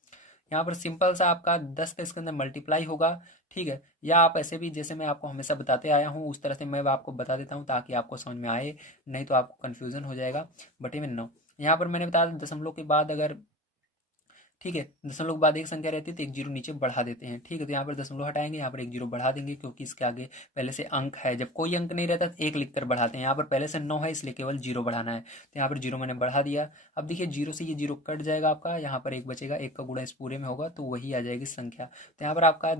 यहाँ पर सिंपल सा आपका 10 का इसके अंदर मल्टीप्लाई होगा। ठीक है, या आप ऐसे भी, जैसे मैं आपको हमेशा बताते आया हूँ उस तरह से मैं आपको बता देता हूँ, ताकि आपको समझ में आए, नहीं तो आपको कन्फ्यूजन हो जाएगा। बटे में 9, यहाँ पर मैंने बताया दशमलव के बाद अगर, ठीक है, दशमलव के बाद एक संख्या रहती है तो 1 0 नीचे बढ़ा देते हैं। ठीक है, तो यहाँ पर दशमलव हटाएंगे, यहाँ पर 1 0 बढ़ा देंगे, क्योंकि इसके आगे पहले से अंक है, जब कोई अंक नहीं रहता तो 1 लिखकर बढ़ाते हैं, यहाँ पर पहले से 9 है इसलिए केवल 0 बढ़ाना है, तो यहाँ पर 0 मैंने बढ़ा दिया। अब देखिए 0 से ये 0 कट जाएगा आपका, यहाँ पर 1 बचेगा, 1 का गुणा इस पूरे में होगा तो वही आ जाएगी संख्या। तो यहाँ पर आपका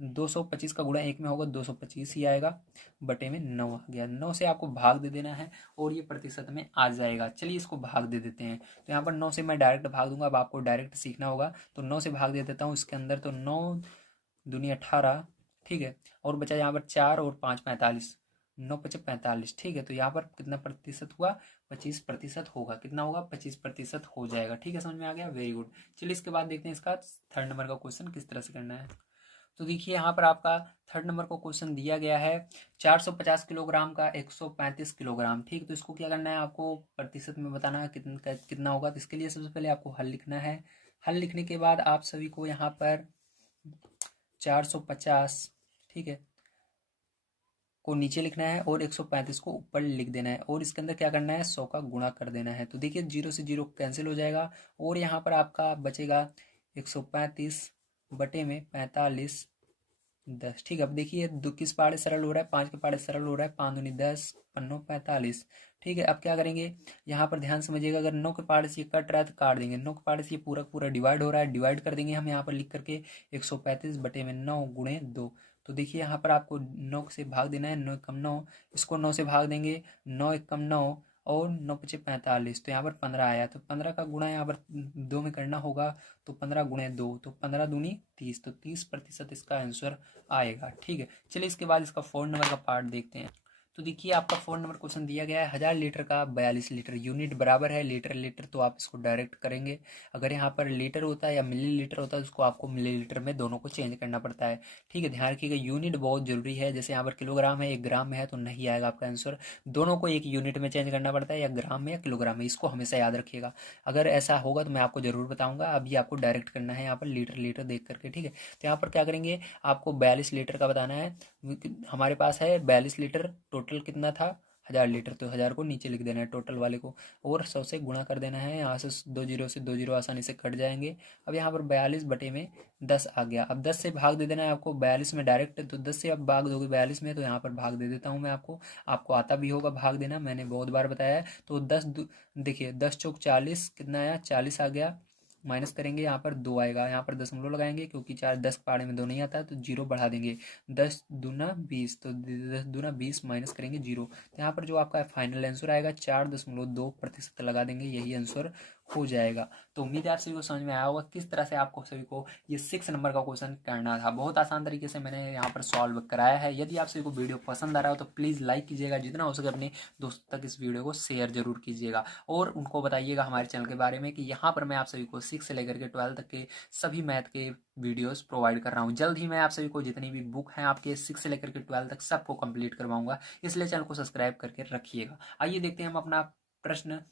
225 का गुणा 1 में होगा 225 ही आएगा, बटे में 9 आ गया। 9 से आपको भाग दे देना है और ये प्रतिशत में आ जाएगा। चलिए इसको भाग दे देते हैं। तो यहाँ पर 9 से मैं डायरेक्ट भाग दूंगा, अब आपको डायरेक्ट सीखना होगा। तो 9 से भाग दे देता हूँ इसके अंदर, तो 9 दूनी 18, ठीक है, और बचा यहाँ पर 4 और 5 45, 9 पचे 45, ठीक है। तो यहाँ पर कितना प्रतिशत हुआ, 25% होगा। कितना होगा, 25% हो जाएगा। ठीक है, समझ में आ गया, वेरी गुड। चलिए इसके बाद देखते हैं इसका थर्ड नंबर का क्वेश्चन किस तरह से करना है। तो देखिए यहाँ पर आपका थर्ड नंबर को क्वेश्चन दिया गया है 450 किलोग्राम का 135 किलोग्राम, ठीक। तो इसको क्या करना है, आपको प्रतिशत में बताना है कितना होगा। तो इसके लिए सबसे पहले आपको हल लिखना है। हल लिखने के बाद आप सभी को यहाँ पर 450, ठीक है, को नीचे लिखना है और 135 को ऊपर लिख देना है, और इसके अंदर क्या करना है, 100 का गुणा कर देना है। तो देखिए 0 से 0 कैंसिल हो जाएगा और यहाँ पर आपका बचेगा 135 बटे में 45 10, ठीक है। अब देखिए किस पहाड़े सरल हो रहा है, 5 के पहाड़े सरल हो रहा है, 5 दूनी 10, पन्नों 45, ठीक है। अब क्या करेंगे, यहाँ पर ध्यान समझिएगा, अगर 9 के पहाड़े से ये कट रहा है तो काट देंगे, 9 के पहाड़े से ये पूरा पूरा डिवाइड हो रहा है, डिवाइड कर देंगे हम यहाँ पर लिख करके 135 बटे में 9 गुणे 2। तो देखिए यहाँ पर आपको 9 से भाग देना है, 9 एकम 9, इसको 9 से भाग देंगे, 9 एकम 9 और 9 पचे 45, तो यहाँ पर 15 आया। तो 15 का गुणा यहाँ पर 2 में करना होगा, तो 15 गुणे 2, तो 15 दूनी 30, तो 30% इसका आंसर आएगा। ठीक है, चलिए इसके बाद इसका 4 नंबर का पार्ट देखते हैं। तो देखिए आपका 4 नंबर क्वेश्चन दिया गया है 1000 लीटर का 42 लीटर, यूनिट बराबर है लीटर लीटर, तो आप इसको डायरेक्ट करेंगे। अगर यहाँ पर लीटर होता है या मिलीलीटर होता है, उसको आपको मिलीलीटर में दोनों को चेंज करना पड़ता है। ठीक है, ध्यान रखिएगा यूनिट बहुत जरूरी है। जैसे यहाँ पर किलोग्राम है, 1 ग्राम में है, तो नहीं आएगा आपका आंसर। दोनों को एक यूनिट में चेंज करना पड़ता है, या ग्राम में या किलोग्राम में, इसको हमेशा याद रखिएगा। अगर ऐसा होगा तो मैं आपको जरूर बताऊंगा, अभी आपको डायरेक्ट करना है यहाँ पर लीटर लीटर देख करके। ठीक है, तो यहाँ पर क्या करेंगे, आपको 42 लीटर का बताना है। हमारे पास है 42 लीटर, टोटल कितना था 1000 लीटर, तो 1000 को नीचे लिख देना है टोटल वाले को, और 100 से गुणा कर देना है। यहाँ से 2 जीरो से 2 जीरो आसानी से कट जाएंगे। अब यहाँ पर 42 बटे में 10 आ गया। अब 10 से भाग दे देना है आपको 42 में डायरेक्ट, तो 10 से अब भाग दोगे 42 में, तो यहाँ पर भाग दे देता हूँ मैं आपको। आपको आता भी होगा भाग देना, मैंने बहुत बार बताया है। तो 10 देखिए 10 चौक 40, कितना आया 40 आ गया। माइनस करेंगे, यहाँ पर 2 आएगा, यहाँ पर दशमलव लगाएंगे क्योंकि 4 10 पाड़े में 2 नहीं आता, तो 0 बढ़ा देंगे। 10 दूना 20, तो 10 दूना 20 माइनस करेंगे 0, तो यहाँ पर जो आपका फाइनल आंसर आएगा 4.2% लगा देंगे, यही आंसर हो जाएगा। तो उम्मीद है आप सभी को समझ में आया होगा किस तरह से आपको सभी को ये 6 नंबर का क्वेश्चन करना था। बहुत आसान तरीके से मैंने यहाँ पर सॉल्व कराया है। यदि आप सभी को वीडियो पसंद आ रहा हो तो प्लीज़ लाइक कीजिएगा, जितना हो सके अपने दोस्तों तक इस वीडियो को शेयर जरूर कीजिएगा, और उनको बताइएगा हमारे चैनल के बारे में कि यहाँ पर मैं आप सभी को 6 से लेकर के 12 तक के सभी मैथ के वीडियोस प्रोवाइड कर रहा हूँ। जल्द ही मैं आप सभी को जितनी भी बुक हैं आपके 6 से लेकर के 12 तक सबको कंप्लीट करवाऊंगा, इसलिए चैनल को सब्सक्राइब करके रखिएगा। आइए देखते हैं हम अपना प्रश्न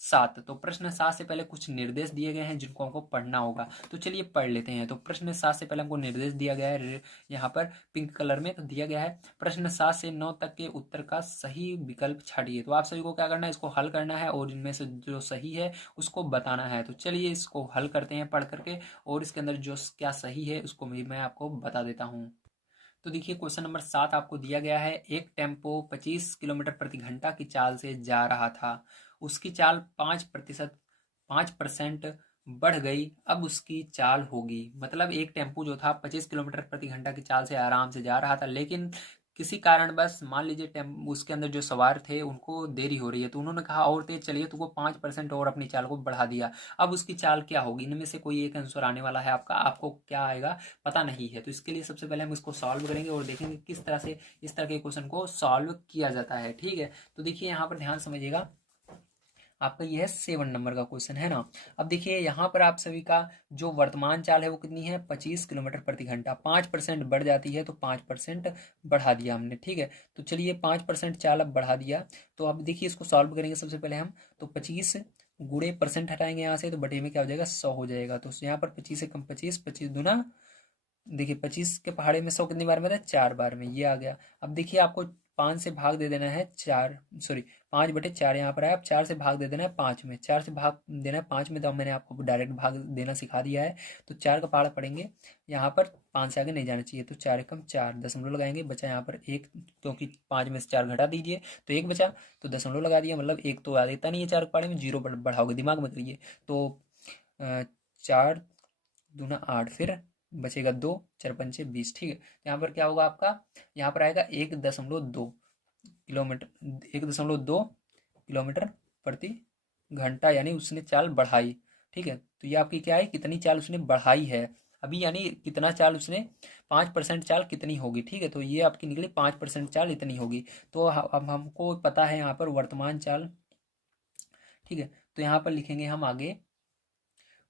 7। तो प्रश्न 7 से पहले कुछ निर्देश दिए गए हैं जिनको हमको पढ़ना होगा, तो चलिए पढ़ लेते हैं। तो प्रश्न 7 से पहले हमको निर्देश दिया गया है यहाँ पर पिंक कलर में, तो दिया गया है प्रश्न 7 से 9 तक के उत्तर का सही विकल्प छाटिए। तो आप सभी को क्या करना है, इसको हल करना है और इनमें से जो सही है उसको बताना है। तो चलिए इसको हल करते हैं पढ़ करके, और इसके अंदर जो क्या सही है उसको भी मैं आपको बता देता हूँ। तो देखिए क्वेश्चन नंबर 7 आपको दिया गया है, एक टेम्पो 25 किलोमीटर प्रति घंटा की चाल से जा रहा था, उसकी चाल 5% बढ़ गई, अब उसकी चाल होगी। मतलब एक टेम्पो जो था 25 किलोमीटर प्रति घंटा की चाल से आराम से जा रहा था, लेकिन किसी कारणवश मान लीजिए टेम्पो उसके अंदर जो सवार थे उनको देरी हो रही है, तो उन्होंने कहा और तेज चलिए, तो वो 5% और अपनी चाल को बढ़ा दिया। अब उसकी चाल क्या होगी, इनमें से कोई एक आंसर आने वाला है आपका, आपको क्या आएगा पता नहीं है। तो इसके लिए सबसे पहले हम इसको सॉल्व करेंगे और देखेंगे किस तरह से इस तरह के क्वेश्चन को सॉल्व किया जाता है। ठीक है, तो देखिए यहाँ पर ध्यान समझिएगा, आपका यह है 7 नंबर का क्वेश्चन है ना। अब देखिए यहाँ पर आप सभी का जो वर्तमान चाल है वो कितनी है, 25 किलोमीटर प्रति घंटा, 5% बढ़ जाती है तो 5% बढ़ा दिया हमने। ठीक है, तो चलिए 5% चाल अब बढ़ा दिया। तो अब देखिए इसको सॉल्व करेंगे सबसे पहले हम, तो 25 गुणे परसेंट हटाएंगे यहाँ से, तो बटे में क्या हो जाएगा 100 हो जाएगा। तो यहाँ पर 25 से कम 25, 25 दूना देखिए 25 के पहाड़े में 100 कितनी बार में था, 4 बार में, ये आ गया। अब देखिए आपको 5 से भाग दे देना है 4, सॉरी 5/4 यहाँ पर है। अब 4 से भाग दे देना है 5 में, 4 से भाग देना है 5 में, तो मैंने आपको डायरेक्ट भाग देना सिखा दिया है। तो 4 का पहाड़ा पड़ेंगे यहाँ पर, 5 से आगे नहीं जाना चाहिए, तो 4 एकम 4, दशमलव लगाएंगे, बचा यहाँ पर 1, क्योंकि 5 में से 4 घटा दीजिए तो 1 बचा, तो दशमलव लगा दिया, मतलब 1 तो आ देता नहीं है 4 के पहाड़े में, 0 बढ़ाओगे, दिमाग में करिए। तो 4 दूना 8, फिर बचेगा 2, 4×5 = 20। ठीक है, तो यहाँ पर क्या होगा आपका, यहाँ पर आएगा 1.2 किलोमीटर, 1.2 किलोमीटर प्रति घंटा, यानी उसने चाल बढ़ाई। ठीक है, तो ये आपकी क्या है, कितनी चाल उसने बढ़ाई है अभी, यानी कितना चाल उसने, 5% चाल कितनी होगी। ठीक है, तो ये आपकी निकली 5% चाल इतनी होगी। तो अब हमको पता है यहाँ पर वर्तमान चाल। ठीक है, तो यहाँ पर लिखेंगे हम आगे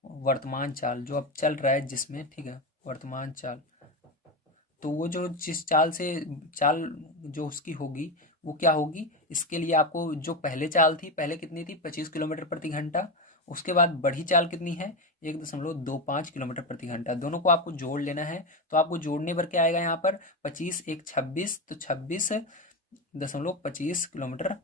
वर्तमान चाल जो अब चल रहा है जिसमें। ठीक है, वर्तमान चाल, तो वो जो जिस चाल से, चाल जो उसकी होगी वो क्या होगी, इसके लिए आपको जो पहले चाल थी, पहले कितनी थी, 25 किलोमीटर प्रति घंटा। उसके बाद बढ़ी चाल कितनी है, 1.25 किलोमीटर प्रति घंटा। दोनों को आपको जोड़ लेना है। तो आपको जोड़ने पर क्या आएगा यहाँ पर, 25 एक 26, तो 26.25 किलोमीटर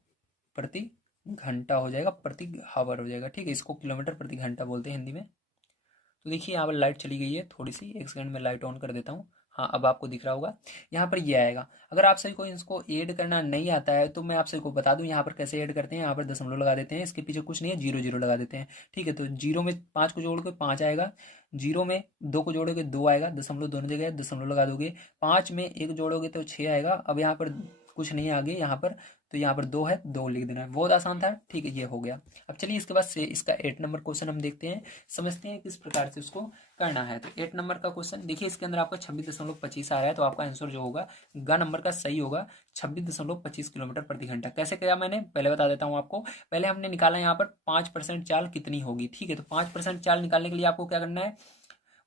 प्रति घंटा हो जाएगा, प्रति हावर हो जाएगा। ठीक है, इसको किलोमीटर प्रति घंटा बोलते हैं हिंदी में। तो देखिए यहाँ पर लाइट चली गई है थोड़ी सी, 1 सेकंड में लाइट ऑन कर देता हूँ। हाँ, अब आपको दिख रहा होगा, यहाँ पर ये आएगा। अगर आप सभी को इसको ऐड करना नहीं आता है तो मैं आप सभी को बता दूं यहाँ पर कैसे ऐड करते हैं। यहाँ पर दशमलव लगा देते हैं, इसके पीछे कुछ नहीं है, 0 0 लगा देते हैं। ठीक है, तो 0 में 5 को जोड़ के 5 आएगा, 0 में 2 को जोड़ोगे 2 आएगा, दशमलव दोनों जगह है, दशमलव लगा दोगे। 5 में 1 जोड़ोगे तो 6 आएगा। अब यहाँ पर कुछ नहीं है आगे यहाँ पर, तो यहाँ पर 2 है, 2 लिख देना है। बहुत आसान था। ठीक है, ये हो गया। अब चलिए इसके बाद से इसका 8 नंबर क्वेश्चन हम देखते हैं, समझते हैं किस प्रकार से उसको करना है। तो 8 नंबर का क्वेश्चन देखिए, इसके अंदर आपका 26.25 आ रहा है, तो आपका आंसर जो होगा ग नंबर का सही होगा, 26.25 किलोमीटर प्रति घंटा। कैसे किया मैंने पहले बता देता हूँ आपको। पहले हमने निकाला यहाँ पर 5% चाल कितनी होगी। ठीक है, तो 5% चाल निकालने के लिए आपको क्या करना है,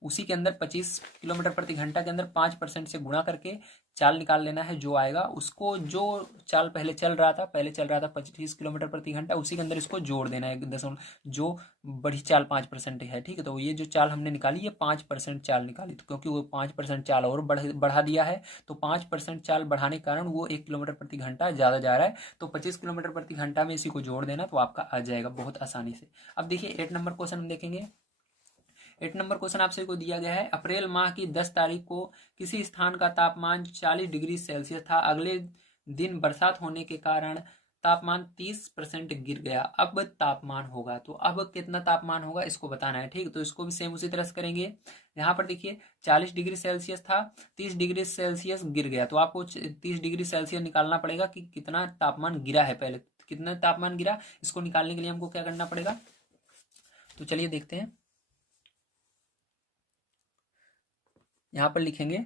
उसी के अंदर 25 किलोमीटर प्रति घंटा के अंदर 5% से गुणा करके चाल निकाल लेना है। जो आएगा उसको, जो चाल पहले चल रहा था, 25 किलोमीटर प्रति घंटा, उसी के अंदर इसको जोड़ देना है दशमलव, जो बड़ी चाल 5% है। ठीक है, तो ये जो चाल हमने निकाली, ये 5% चाल निकाली, तो क्योंकि वो 5% चाल और बढ़ा दिया है, तो 5% चाल बढ़ाने के कारण वो 1 किलोमीटर प्रति घंटा ज़्यादा जा रहा है। तो 25 किलोमीटर प्रति घंटा में इसी को जोड़ देना, तो आपका आ जाएगा बहुत आसानी से। अब देखिए 8 नंबर क्वेश्चन हम देखेंगे। 8 नंबर क्वेश्चन आप सभी को दिया गया है, अप्रैल माह की 10 तारीख को किसी स्थान का तापमान 40 डिग्री सेल्सियस था। अगले दिन बरसात होने के कारण तापमान 30% गिर गया। अब तापमान होगा, तो अब कितना तापमान होगा इसको बताना है। ठीक, तो इसको भी सेम उसी तरह से करेंगे। यहाँ पर देखिए 40 डिग्री सेल्सियस था, 30 डिग्री सेल्सियस गिर गया, तो आपको 30 डिग्री सेल्सियस निकालना पड़ेगा कि कितना तापमान गिरा है। पहले कितना तापमान गिरा, इसको निकालने के लिए हमको क्या करना पड़ेगा, तो चलिए देखते हैं। यहाँ पर लिखेंगे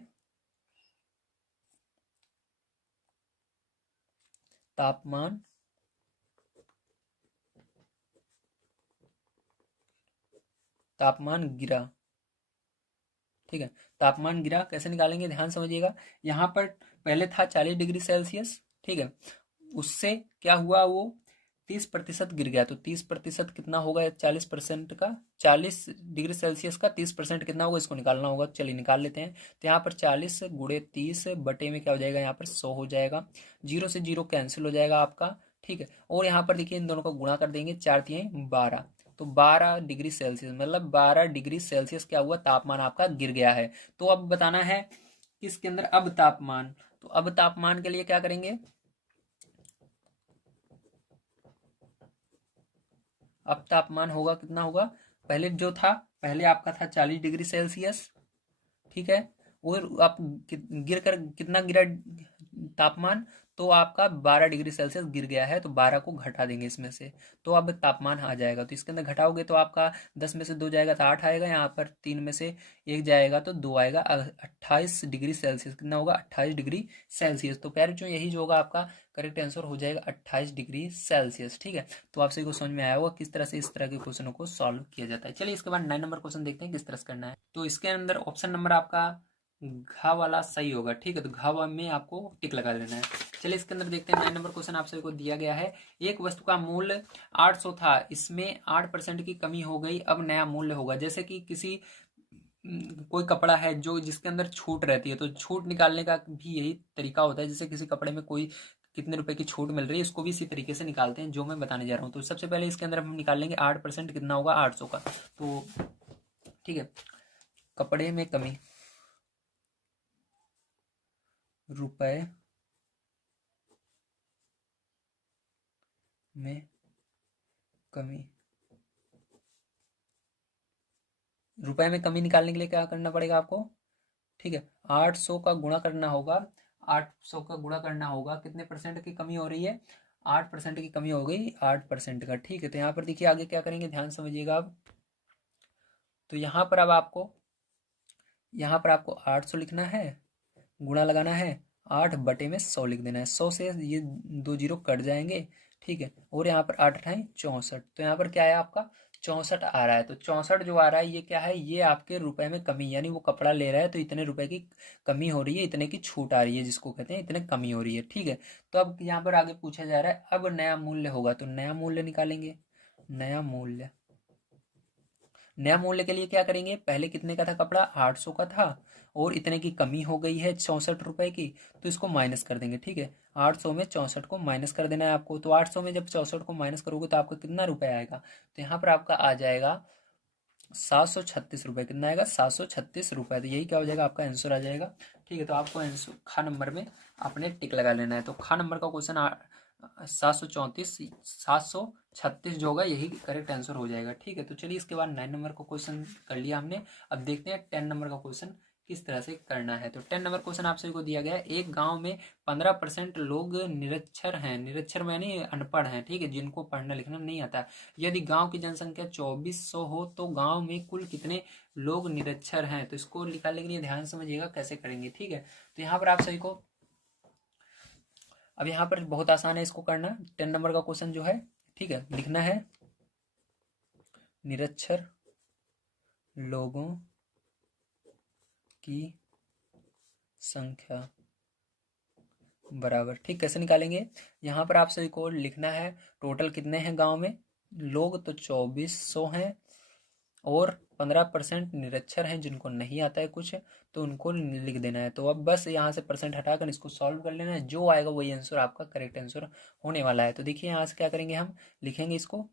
तापमान, तापमान गिरा। ठीक है, तापमान गिरा कैसे निकालेंगे, ध्यान समझिएगा। यहाँ पर पहले था 40 डिग्री सेल्सियस। ठीक है, उससे क्या हुआ, वो 30% गिर गया। तो 30% कितना होगा, 40% का, 40 डिग्री सेल्सियस का 30% कितना होगा, इसको निकालना होगा। चलिए निकाल लेते हैं। तो यहाँ पर 40 गुणे 30 बटे में क्या हो जाएगा, यहाँ पर 100 हो जाएगा। 0 से 0 कैंसिल हो जाएगा आपका। ठीक है, और यहाँ पर देखिए इन दोनों का गुणा कर देंगे, 4 तिहाई 12, तो 12 डिग्री सेल्सियस, मतलब 12 डिग्री सेल्सियस क्या हुआ, तापमान आपका गिर गया है। तो अब बताना है किसके अंदर, अब तापमान। तो अब तापमान के लिए क्या करेंगे, अब तापमान होगा कितना होगा, पहले जो था, पहले आपका था 40 डिग्री सेल्सियस। ठीक है, और आप गिर कर कितना गिरा तापमान, तो आपका 12 डिग्री सेल्सियस गिर गया है, तो 12 को घटा देंगे इसमें से, तो अब तापमान आ जाएगा। तो इसके अंदर घटाओगे तो आपका 10 में से 2 जाएगा तो 8 आएगा, यहाँ पर 3 में से 1 जाएगा तो 2 आएगा, 28 डिग्री सेल्सियस। कितना होगा, 28 डिग्री सेल्सियस। तो प्यारे बच्चों यही जो होगा आपका करेक्ट आंसर हो जाएगा, 28 डिग्री सेल्सियस। ठीक है, तो आप सभी को समझ में आया होगा किस तरह से इस तरह के क्वेश्चनों को सॉल्व किया जाता है। चलिए इसके बाद 9 नंबर क्वेश्चन देखते हैं किस तरह से करना है। तो इसके अंदर ऑप्शन नंबर आपका घा वाला सही होगा। ठीक है, तो घा में आपको टिक लगा देना है। चलिए इसके अंदर देखते हैं। 9 नंबर क्वेश्चन आप सभी को दिया गया है, एक वस्तु का मूल्य 800 था, इसमें 8% की कमी हो गई, अब नया मूल्य होगा। जैसे कि किसी कोई कपड़ा है जो जिसके अंदर छूट रहती है, तो छूट निकालने का भी यही तरीका होता है। जैसे किसी कपड़े में कोई कितने रुपए की छूट मिल रही है, इसको भी इसी तरीके से निकालते हैं जो मैं बताने जा रहा हूँ। तो सबसे पहले इसके अंदर हम निकाल लेंगे 8%, कितना होगा 800 का। तो ठीक है, कपड़े में कमी, रुपए में कमी, रुपए में कमी निकालने के लिए क्या करना पड़ेगा आपको, ठीक है, 800 का गुणा करना होगा, 800 का गुणा करना होगा, कितने परसेंट की कमी हो रही है, 8% की कमी हो गई, 8% का। ठीक है, तो यहाँ पर देखिए आगे क्या करेंगे, ध्यान समझिएगा आप। तो यहाँ पर अब आपको, यहाँ पर आपको 800 लिखना है, गुणा लगाना है, 8/100 लिख देना है। 100 से ये 2 जीरो कट जाएंगे। ठीक है, और यहाँ पर 8 है 64, तो यहाँ पर क्या है आपका 64 आ रहा है। तो 64 जो आ रहा है ये क्या है, ये आपके रुपए में कमी, यानी वो कपड़ा ले रहा है तो इतने रुपए की कमी हो रही है, इतने की छूट आ रही है, जिसको कहते हैं इतने कमी हो रही है। ठीक है, तो अब यहाँ पर आगे पूछा जा रहा है अब नया मूल्य होगा, तो नया मूल्य निकालेंगे। नया मूल्य, नया मूल्य के लिए क्या करेंगे, पहले कितने का था कपड़ा, 800 का था, और इतने की कमी हो गई है 64 रुपए की, तो इसको माइनस कर देंगे। ठीक है, 800 में 64 को माइनस कर देना है आपको। तो 800 में जब 64 को माइनस करोगे तो आपका कितना रुपए आएगा, तो यहाँ पर आपका आ जाएगा 736 रुपये। कितना आएगा, 736 रुपये। तो यही क्या हो जाएगा, आपका आंसर आ जाएगा। ठीक है, तो आपको आंसर खा नंबर में आपने टिक लगा लेना है। तो खा नंबर का क्वेश्चन 736 जो होगा यही करेक्ट आंसर हो जाएगा। ठीक है, तो चलिए इसके बाद 9 नंबर का क्वेश्चन कर लिया हमने। अब देखते हैं 10 नंबर का क्वेश्चन किस तरह से करना है। तो 10 नंबर क्वेश्चन आप सभी को दिया गया है, एक गांव में 15% लोग निरक्षर हैं, निरक्षर यानी अनपढ़ हैं। ठीक है, जिनको पढ़ना लिखना नहीं आता। यदि गांव की जनसंख्या 2400 हो तो गांव में कुल कितने लोग निरक्षर हैं। तो इसको निकालने के लिए ध्यान समझिएगा कैसे करेंगे। ठीक है, तो यहाँ पर आप सभी को, अब यहाँ पर बहुत आसान है इसको करना। 10 नंबर का क्वेश्चन जो है, ठीक है, लिखना है निरक्षर लोगों की संख्या बराबर। ठीक, कैसे निकालेंगे, यहाँ पर आप सभी को लिखना है टोटल कितने हैं गांव में लोग, तो 2400 हैं, और 15% निरक्षर हैं जिनको नहीं आता है कुछ, तो उनको लिख देना है। तो अब बस यहाँ से परसेंट हटाकर इसको सॉल्व कर लेना है, जो आएगा वही आंसर आपका करेक्ट आंसर होने वाला है। तो देखिए यहाँ से क्या करेंगे, हम लिखेंगे इसको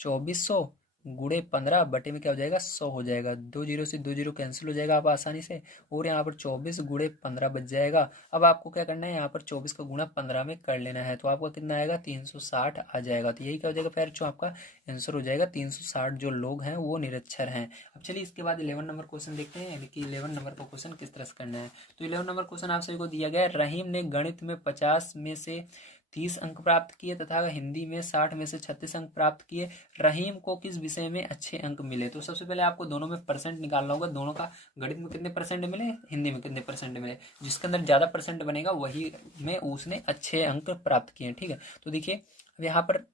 2400 गुणे 15 बटे में क्या हो जाएगा 100 हो जाएगा। 2 जीरो से 2 जीरो कैंसिल हो जाएगा आप आसानी से, और यहाँ पर 24 गुणे 15 बच जाएगा। अब आपको क्या करना है, यहाँ पर 24 का गुणा 15 में कर लेना है, तो आपका कितना आएगा 360 आ जाएगा। तो यही क्या हो जाएगा फिर जो आपका आंसर हो जाएगा 360 जो लोग हैं वो निरक्षर हैं। अब चलिए इसके बाद 11 नंबर क्वेश्चन देखते हैं कि 11 नंबर का क्वेश्चन किस तरह से करना है। तो 11 नंबर क्वेश्चन आप सभी को दिया गया है, रहीम ने गणित में 50 में से 30 अंक प्राप्त किए तथा हिंदी में 60 में से 36 अंक प्राप्त किए। रहीम को किस विषय में अच्छे अंक मिले। तो सबसे पहले आपको दोनों में परसेंट निकालना होगा, दोनों का, गणित में कितने परसेंट मिले, हिंदी में कितने परसेंट मिले, जिसके अंदर ज्यादा परसेंट बनेगा वही में उसने अच्छे अंक प्राप्त किए। ठीक है, तो देखिए अब यहाँ पर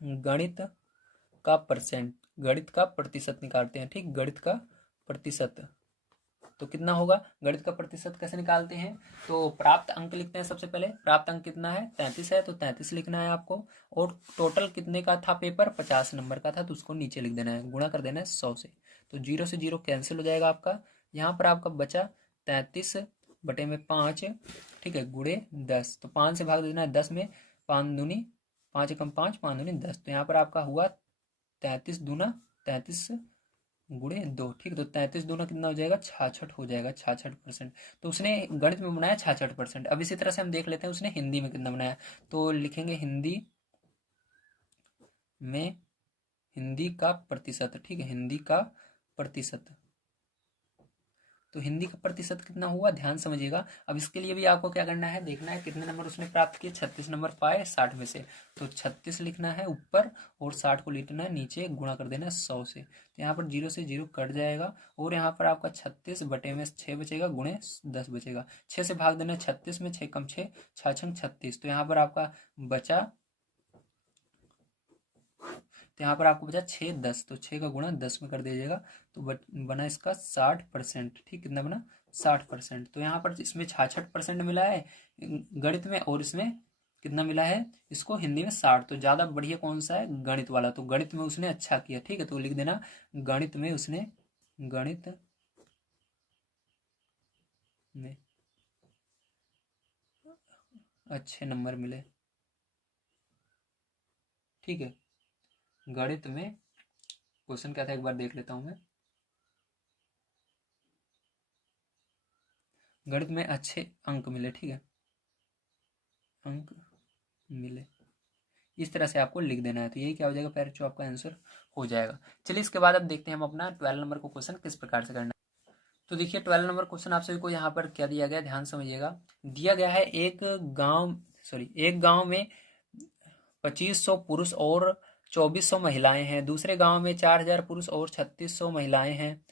गणित का परसेंट, गणित का प्रतिशत निकालते हैं। ठीक, गणित का प्रतिशत तो कितना होगा, गणित का प्रतिशत कैसे निकालते हैं, तो प्राप्त अंक लिखते हैं। सबसे पहले प्राप्त अंक कितना है, 33 है, तो 33 लिखना है आपको। और टोटल कितने का था पेपर, 50 नंबर का था, तो उसको नीचे लिख देना है, गुणा कर देना है 100 से। तो 0 से 0 कैंसिल हो जाएगा आपका। यहाँ पर आपका बचा 33 बटे में 5, ठीक है, गुणे 10। तो 5 से भाग देना है 10 में, 5 दूनी 5 एकम 5, 5 दूनी 10। तो यहाँ पर आपका हुआ 33 दूना 33 गुणे 2। ठीक है, तो 33 दूना कितना हो जाएगा, 66 हो जाएगा, 66%। तो उसने गणित में बनाया 66%। अब इसी तरह से हम देख लेते हैं उसने हिंदी में कितना बनाया। तो लिखेंगे हिंदी में, हिंदी का प्रतिशत। ठीक है, हिंदी का प्रतिशत, तो हिंदी का प्रतिशत कितना हुआ, ध्यान समझिएगा। अब इसके लिए भी आपको क्या करना है, देखना है कितने नंबर उसने प्राप्त किए, 36 नंबर पाए 60 में से, तो 36 लिखना है ऊपर और 60 को लिखना है नीचे, गुणा कर देना है 100 से। तो यहाँ पर 0 से 0 कट जाएगा, और यहाँ पर आपका 36 बटे में 6 बचेगा, गुणे 10 बचेगा। 6 से भाग देना है 36 में, 6 कम 6, 6 36। तो यहाँ पर आपका बचा, तो यहाँ पर आपको बचा 6 10, तो 6 का गुणा 10 में कर दीजिएगा, तो बना इसका 60%। ठीक, कितना बना 60%। तो यहाँ पर इसमें 66% मिला है गणित में, और इसमें कितना मिला है इसको हिंदी में 60। तो ज्यादा बढ़िया कौन सा है, गणित वाला। तो गणित में उसने अच्छा किया। ठीक है, तो लिख देना गणित में उसने, गणित में अच्छे नंबर मिले। ठीक है, गणित में क्वेश्चन क्या था एक बार देख लेता हूं मैं, गणित में अच्छे अंक मिले। ठीक है, अंक मिले, इस तरह से आपको लिख देना है। तो यही क्या हो जाएगा फिर जो आपका आंसर हो जाएगा। चलिए इसके बाद अब देखते हैं हम अपना 12 नंबर को क्वेश्चन किस प्रकार से करना है। तो देखिए 12 नंबर क्वेश्चन आप सभी को यहाँ पर क्या दिया गया, ध्यान समझिएगा। दिया गया है एक गांव में 2500 पुरुष और 2400 महिलाएं हैं। दूसरे गांव में 4000 पुरुष और 3600 महिलाएं हैं।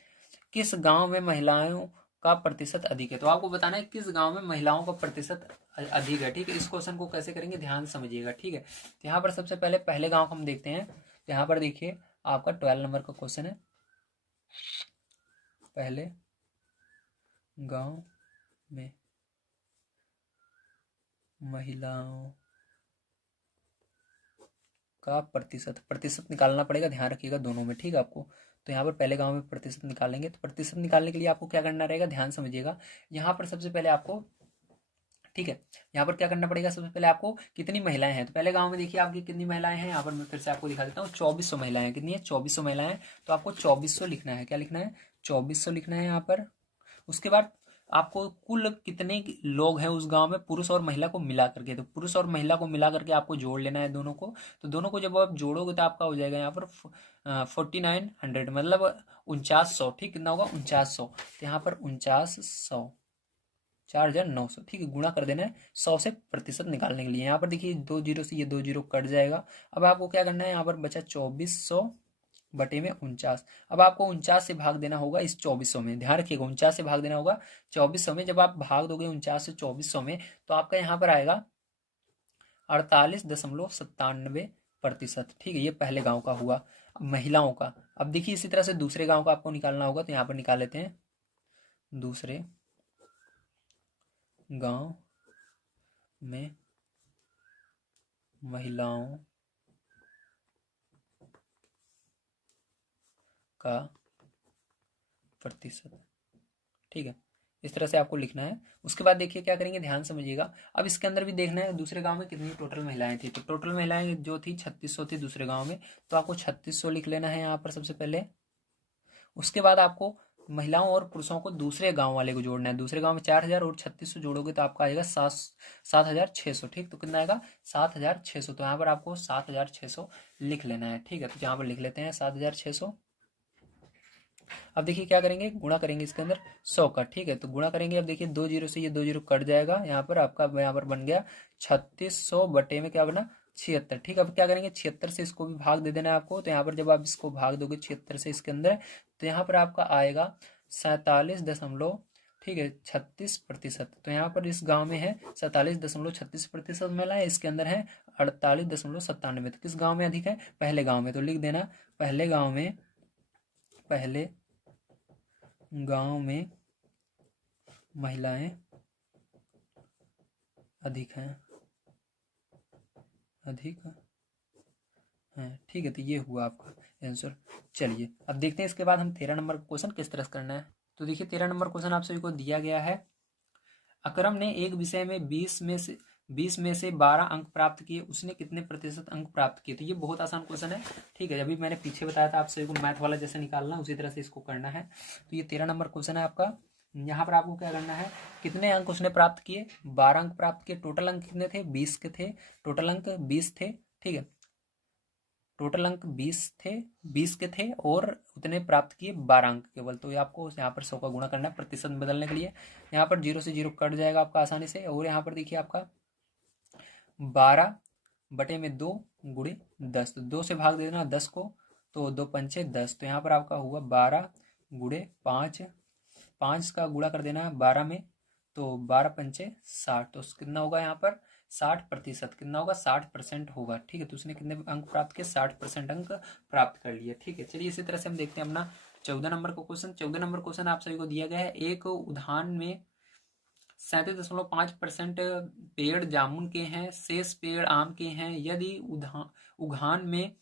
किस गांव में महिलाओं का प्रतिशत अधिक है? तो आपको बताना है किस गांव में महिलाओं का प्रतिशत अधिक है। ठीक है, इस क्वेश्चन को कैसे करेंगे ध्यान समझिएगा। ठीक है, तो यहाँ पर सबसे पहले पहले गांव को हम देखते हैं। यहाँ पर देखिए आपका 12 नंबर का क्वेश्चन है, पहले गांव में महिलाओं का प्रतिशत प्रतिशत निकालना पड़ेगा, ध्यान रखिएगा दोनों में। ठीक है आपको, तो यहाँ पर पहले गांव में प्रतिशत निकालेंगे। तो प्रतिशत निकालने के लिए आपको क्या करना रहेगा, ध्यान समझिएगा। यहाँ पर सबसे पहले आपको, ठीक है, यहाँ पर क्या करना पड़ेगा, सबसे पहले आपको कितनी महिलाएं हैं। तो पहले गांव में देखिए आपकी कितनी महिलाएं हैं, यहाँ पर मैं फिर से आपको दिखा देता हूँ। 2400 महिलाएं, कितनी है, 2400 महिलाएं। तो आपको 2400 लिखना है, क्या लिखना है, 2400 लिखना है यहाँ पर। उसके बाद आपको कुल कितने लोग हैं उस गांव में, पुरुष और महिला को मिला करके। तो पुरुष और महिला को मिला करके आपको जोड़ लेना है दोनों को। तो दोनों को जब आप जोड़ोगे तो आपका हो जाएगा यहाँ पर 4900, मतलब 4900। ठीक, कितना होगा, 4900। तो यहाँ पर 4900, 4900। ठीक है, गुणा कर देना है 100 से प्रतिशत निकालने के लिए। यहाँ पर देखिए 2 जीरो से ये 2 जीरो कट जाएगा। अब आपको क्या करना है, यहाँ पर बचा 2400 बटे में 49। अब आपको 49 से भाग देना होगा इस 2400 में, ध्यान रखिएगा 49 से भाग देना होगा 2400 में। जब आप भाग दोगे 49 से 2400 में तो आपका यहाँ पर आएगा 48.97%। ठीक है, ये पहले गांव का हुआ। अब महिलाओं का, अब देखिए इसी तरह से दूसरे गांव का आपको निकालना होगा। तो यहाँ पर निकाल लेते हैं, दूसरे गांव में महिलाओं का प्रतिशत। ठीक है, इस तरह से आपको लिखना है। उसके बाद देखिए क्या करेंगे, ध्यान समझिएगा। अब इसके अंदर भी देखना है दूसरे गांव में कितनी टोटल महिलाएं थी। तो टोटल महिलाएं जो थी 3600 थी दूसरे गांव में। तो आपको 3600 लिख लेना है यहाँ पर सबसे पहले। उसके बाद आपको महिलाओं और पुरुषों को दूसरे गांव वाले को जोड़ना है। दूसरे गांव में 4000 और 3600 जोड़ोगे तो आपका आएगा 7600। ठीक, तो कितना आएगा, 7600। तो यहाँ पर आपको 7600 लिख लेना है। ठीक है, तो यहाँ पर लिख लेते हैं 7600। अब देखिए क्या करेंगे, गुणा करेंगे इसके अंदर 100 का। ठीक है, तो गुणा करेंगे। अब देखिए 2 जीरो से ये 2 जीरो कट जाएगा। यहाँ पर आपका यहाँ पर बन गया 3600 बटे में क्या बना, 76। ठीक है, अब क्या करेंगे, 76 से इसको भी भाग दे देना है आपको। तो यहाँ पर जब आप इसको भाग दोगे 76 से इसके अंदर, तो यहाँ पर आपका आएगा 47 दशमलव, ठीक है, 36%। तो यहाँ पर इस गांव में है 47.36% महिला है, इसके अंदर है 48.97। तो किस गांव में अधिक है, पहले गांव में। तो लिख देना पहले गांव में, पहले गांव में महिलाएं अधिक हैं, अधिक हैं। ठीक है, तो ये हुआ आपका आंसर। चलिए अब देखते हैं इसके बाद हम 13 नंबर क्वेश्चन किस तरह से करना है। तो देखिए 13 नंबर क्वेश्चन आप सभी को दिया गया है। अकरम ने एक विषय में 20 में से 12 अंक प्राप्त किए, उसने कितने प्रतिशत अंक प्राप्त किए? तो ये बहुत आसान क्वेश्चन है। ठीक है, अभी मैंने पीछे बताया था आप सभी को मैथ वाला जैसे निकालना, उसी तरह से इसको करना है। तो ये 13 नंबर क्वेश्चन है आपका। यहाँ पर आपको क्या करना है, कितने अंक उसने प्राप्त किए, 12 अंक प्राप्त किए। टोटल अंक कितने थे, 20 के थे। टोटल अंक 20 थे। ठीक है, टोटल अंक 20 थे, 20 के थे और उतने प्राप्त किए 12 अंक केवल। तो ये आपको यहाँ पर 100 का गुणा करना है प्रतिशत में बदलने के लिए। यहाँ पर 0 से 0 कट जाएगा आपका आसानी से। और यहाँ पर देखिए आपका 12 बटे में 2 गुणे 10। तो 2 से भाग दे देना 10 को, तो 2 पंचे 10। तो यहाँ पर आपका हुआ 12 गुणे 5, 5 का गुणा कर देना 12 में, तो 12 पंचे 60। तो कितना होगा यहाँ पर 60%। कितना होगा, 60% होगा। ठीक है, तो उसने कितने अंक प्राप्त किए, 60% अंक प्राप्त कर लिए। ठीक है, चलिए इसी तरह से हम देखते हैं अपना 14 नंबर का क्वेश्चन। 14 नंबर क्वेश्चन आप सभी को दिया गया है। एक उद्यान में 37.5% पेड़ जामुन के हैं, शेष पेड़ आम के हैं। यदि उद्यान में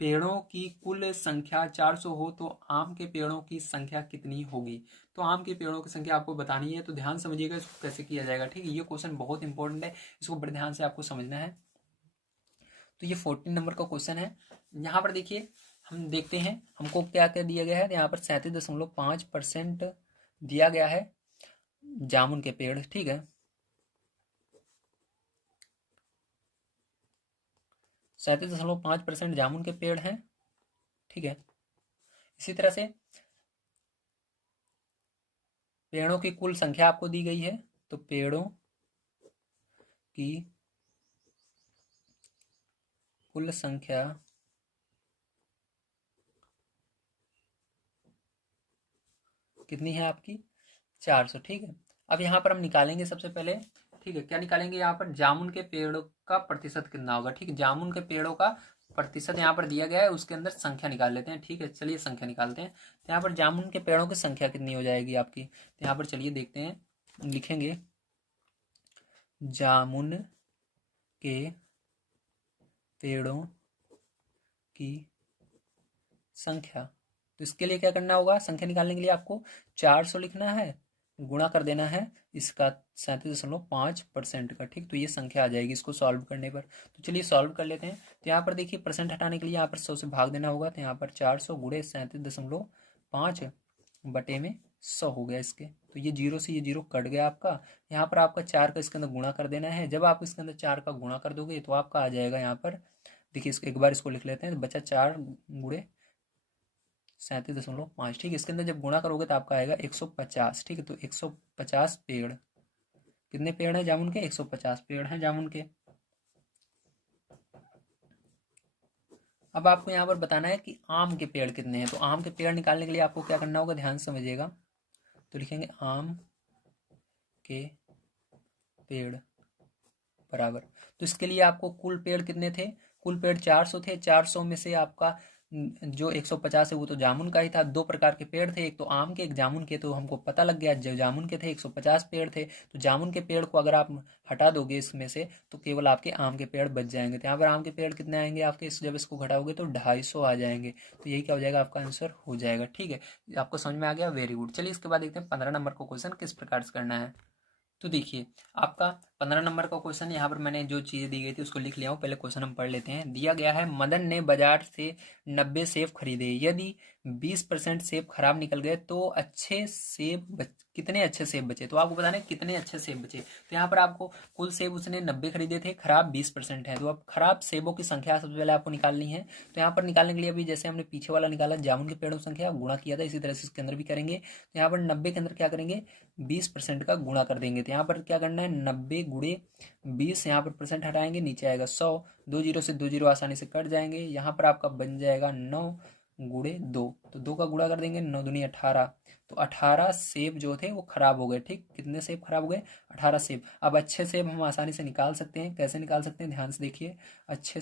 पेड़ों की कुल संख्या 400 हो तो आम के पेड़ों की संख्या कितनी होगी? तो आम के पेड़ों की संख्या आपको बतानी है। तो ध्यान समझिएगा इसको कैसे किया जाएगा। ठीक है, ये क्वेश्चन बहुत इंपॉर्टेंट है, इसको बड़े ध्यान से आपको समझना है। तो ये 14 नंबर का क्वेश्चन है। यहाँ पर देखिए हम देखते हैं हमको क्या क्या दिया गया है। यहाँ पर 37.5% दिया गया है जामुन के पेड़। ठीक है, 37.5% जामुन के पेड़ हैं। ठीक है, इसी तरह से पेड़ों की कुल संख्या आपको दी गई है, तो पेड़ों की कुल संख्या कितनी है आपकी 400। ठीक है, अब यहाँ पर हम निकालेंगे सबसे पहले। ठीक है, क्या निकालेंगे यहाँ पर, जामुन के पेड़ों का प्रतिशत कितना होगा। ठीक है, जामुन के पेड़ों का प्रतिशत यहाँ पर दिया गया है, उसके अंदर संख्या निकाल लेते हैं। ठीक है, चलिए संख्या निकालते हैं। तो यहाँ पर जामुन के पेड़ों की संख्या कितनी हो जाएगी आपकी, तो यहाँ पर चलिए देखते हैं, लिखेंगे जामुन के पेड़ों की संख्या। तो इसके लिए क्या करना होगा, संख्या निकालने के लिए आपको 400 लिखना है, गुणा कर देना है इसका 37.5% का। ठीक, तो ये संख्या आ जाएगी इसको सॉल्व करने पर। तो चलिए सॉल्व कर लेते हैं। तो यहाँ पर देखिए परसेंट हटाने के लिए यहाँ पर 100 से भाग देना होगा। तो यहाँ पर 400 गुणे 37.5 बटे में 100 हो गया इसके। तो ये जीरो से ये जीरो कट गया आपका। यहाँ पर आपका 4 का इसके अंदर गुणा कर देना है। जब आप इसके अंदर 4 का गुणा कर दोगे तो आपका आ जाएगा यहाँ पर, देखिए इसको एक बार इसको लिख लेते हैं, बचा 4 गुणे 37.5। ठीक है, इसके अंदर जब गुणा करोगे तो आपका आएगा 150। ठीक है, तो 150 पेड़, कितने पेड़ हैं जामुन के, 150 पेड़ हैं जामुन के। अब आपको यहाँ पर बताना है कि आम के पेड़ कितने हैं। तो आम के पेड़ निकालने के लिए आपको क्या करना होगा, ध्यान से समझिएगा। तो लिखेंगे आम के पेड़ बराबर, तो इसके लिए आपको कुल पेड़ कितने थे, कुल पेड़ 400 थे। 400 में से आपका जो 150 है वो तो जामुन का ही था। दो प्रकार के पेड़ थे, एक तो आम के एक जामुन के। तो हमको पता लग गया जो जामुन के थे 150 पेड़ थे। तो जामुन के पेड़ को अगर आप हटा दोगे इसमें से तो केवल आपके आम के पेड़ बच जाएंगे। तो यहाँ पर आम के पेड़ कितने आएंगे आपके, जब इसको घटाओगे तो 250 आ जाएंगे। तो यही क्या हो जाएगा, आपका आंसर हो जाएगा। ठीक है, आपको समझ में आ गया, वेरी गुड। चलिए इसके बाद देखते हैं 15 नंबर का क्वेश्चन किस प्रकार से करना है। तो देखिए आपका 15 नंबर का क्वेश्चन, यहाँ पर मैंने जो चीज़ें दी गई थी उसको लिख लिया हूँ। पहले क्वेश्चन हम पढ़ लेते हैं। दिया गया है मदन ने बाजार से 90 सेब खरीदे, यदि 20% सेब खराब निकल गए तो कितने अच्छे सेब बचे। तो आपको बताना है कितने अच्छे सेब बचे। तो यहाँ पर आपको कुल सेब उसने 90 खरीदे थे, खराब 20% है। तो अब खराब सेबों की संख्या सबसे पहले आपको निकालनी है। तो यहाँ पर निकालने के लिए अभी जैसे हमने पीछे वाला निकाला जामुन के पेड़ों की संख्या गुणा किया था, इसी तरह से इसके अंदर भी करेंगे। तो यहाँ पर 90 के अंदर क्या करेंगे, 20% का गुणा कर देंगे। तो यहाँ पर क्या करना है, 90 गुणे 20, यहाँ पर परसेंट हटाएंगे, नीचे आएगा 100। 2 जीरो से 2 जीरो आसानी से कट जाएंगे। यहाँ पर आपका बन जाएगा 9 गुणे 2, तो 2 का गुणा कर देंगे, 9 दूनी 18। तो 18 सेब जो थे वो खराब हो गए। ठीक, कितने सेब खराब हो गए, 18 सेब। अब अच्छे सेब हम आसानी से निकाल सकते हैं, कैसे निकाल सकते हैं, ध्यान से देखिए। अच्छे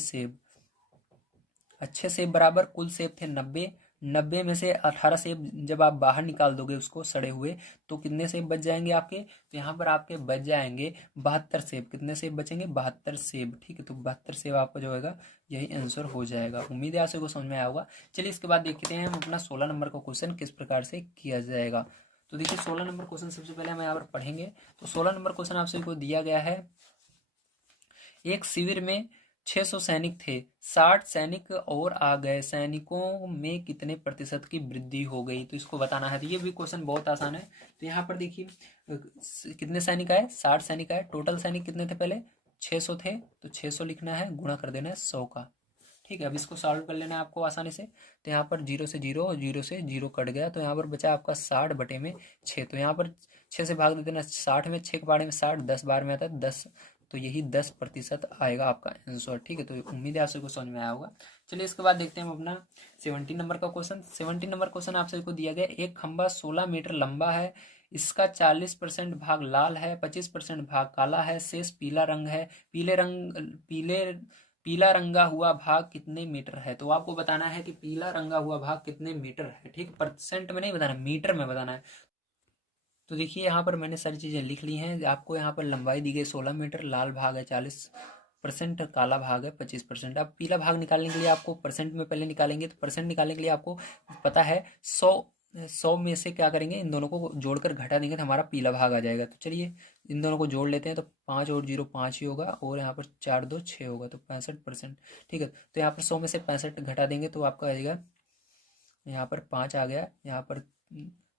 सेब बराबर कुल सेब थे 90, 90 में से 18 सेब जब आप बाहर निकाल दोगे उसको सड़े हुए, तो कितने सेब बच जाएंगे आपके, तो यहाँ पर आपके बच जाएंगे 72 सेब। कितने सेब बचेंगे, 72 सेब। ठीक है, तो 72 सेब आपका जो होगा यही आंसर हो जाएगा। उम्मीद है आप सबको समझ में आया होगा। चलिए इसके बाद देखते हैं हम अपना 16 नंबर का क्वेश्चन किस प्रकार से किया जाएगा। तो देखिए 16 नंबर क्वेश्चन सबसे पहले हम यहाँ पर पढ़ेंगे। तो 16 नंबर क्वेश्चन आप सभी को दिया गया है, एक शिविर में 600 सैनिक थे, 60 सैनिक और आ गए, सैनिकों में कितने प्रतिशत की वृद्धि हो गई। तो इसको बताना है। तो ये भी क्वेश्चन बहुत आसान है। तो यहाँ पर देखिए कितने सैनिक आए, 60 सैनिक आए। टोटल सैनिक कितने थे, पहले 600 थे, तो 600 लिखना है, गुणा कर देना है 100 का। ठीक है, अब इसको सॉल्व कर लेना है आपको आसानी से। तो यहाँ पर 0 से 0 और 0 से 0 कट गया, तो यहाँ पर बचा आपका 60 बटे में 6। तो यहाँ पर 6 से भाग देते ना 60 में, 6 के बारे में 60, 10 बार में आता है 10, तो यही 10% आएगा आपका आंसर। ठीक है, तो उम्मीद है आप सबको समझ में आया होगा। चलिए इसके बाद देखते हैं हम अपना 17 नंबर का क्वेश्चन। 17 नंबर क्वेश्चन आप सबको दिया गया, एक खंभा 16 मीटर लंबा है, इसका 40% भाग लाल है, 25% भाग काला है, शेष पीला रंग है, पीला रंगा हुआ भाग कितने मीटर है। तो आपको बताना है कि पीला रंगा हुआ भाग कितने मीटर है। ठीक, परसेंट में नहीं बताना, मीटर में बताना है। तो देखिए यहाँ पर मैंने सारी चीज़ें लिख ली हैं। आपको यहाँ पर लंबाई दी गई 16 मीटर, लाल भाग है 40%, काला भाग है 25%। अब पीला भाग निकालने के लिए आपको परसेंट में पहले निकालेंगे। तो परसेंट निकालने के लिए आपको पता है 100 में से क्या करेंगे, इन दोनों को जोड़कर घटा देंगे तो हमारा पीला भाग आ जाएगा। तो चलिए इन दोनों को जोड़ लेते हैं। तो 5 और 0 5 ही होगा, और यहाँ पर 4 2 6 होगा, तो 65%। ठीक है, तो यहाँ पर 100 में से 65 घटा देंगे तो आपका आएगा, यहाँ पर 5 आ गया, यहाँ पर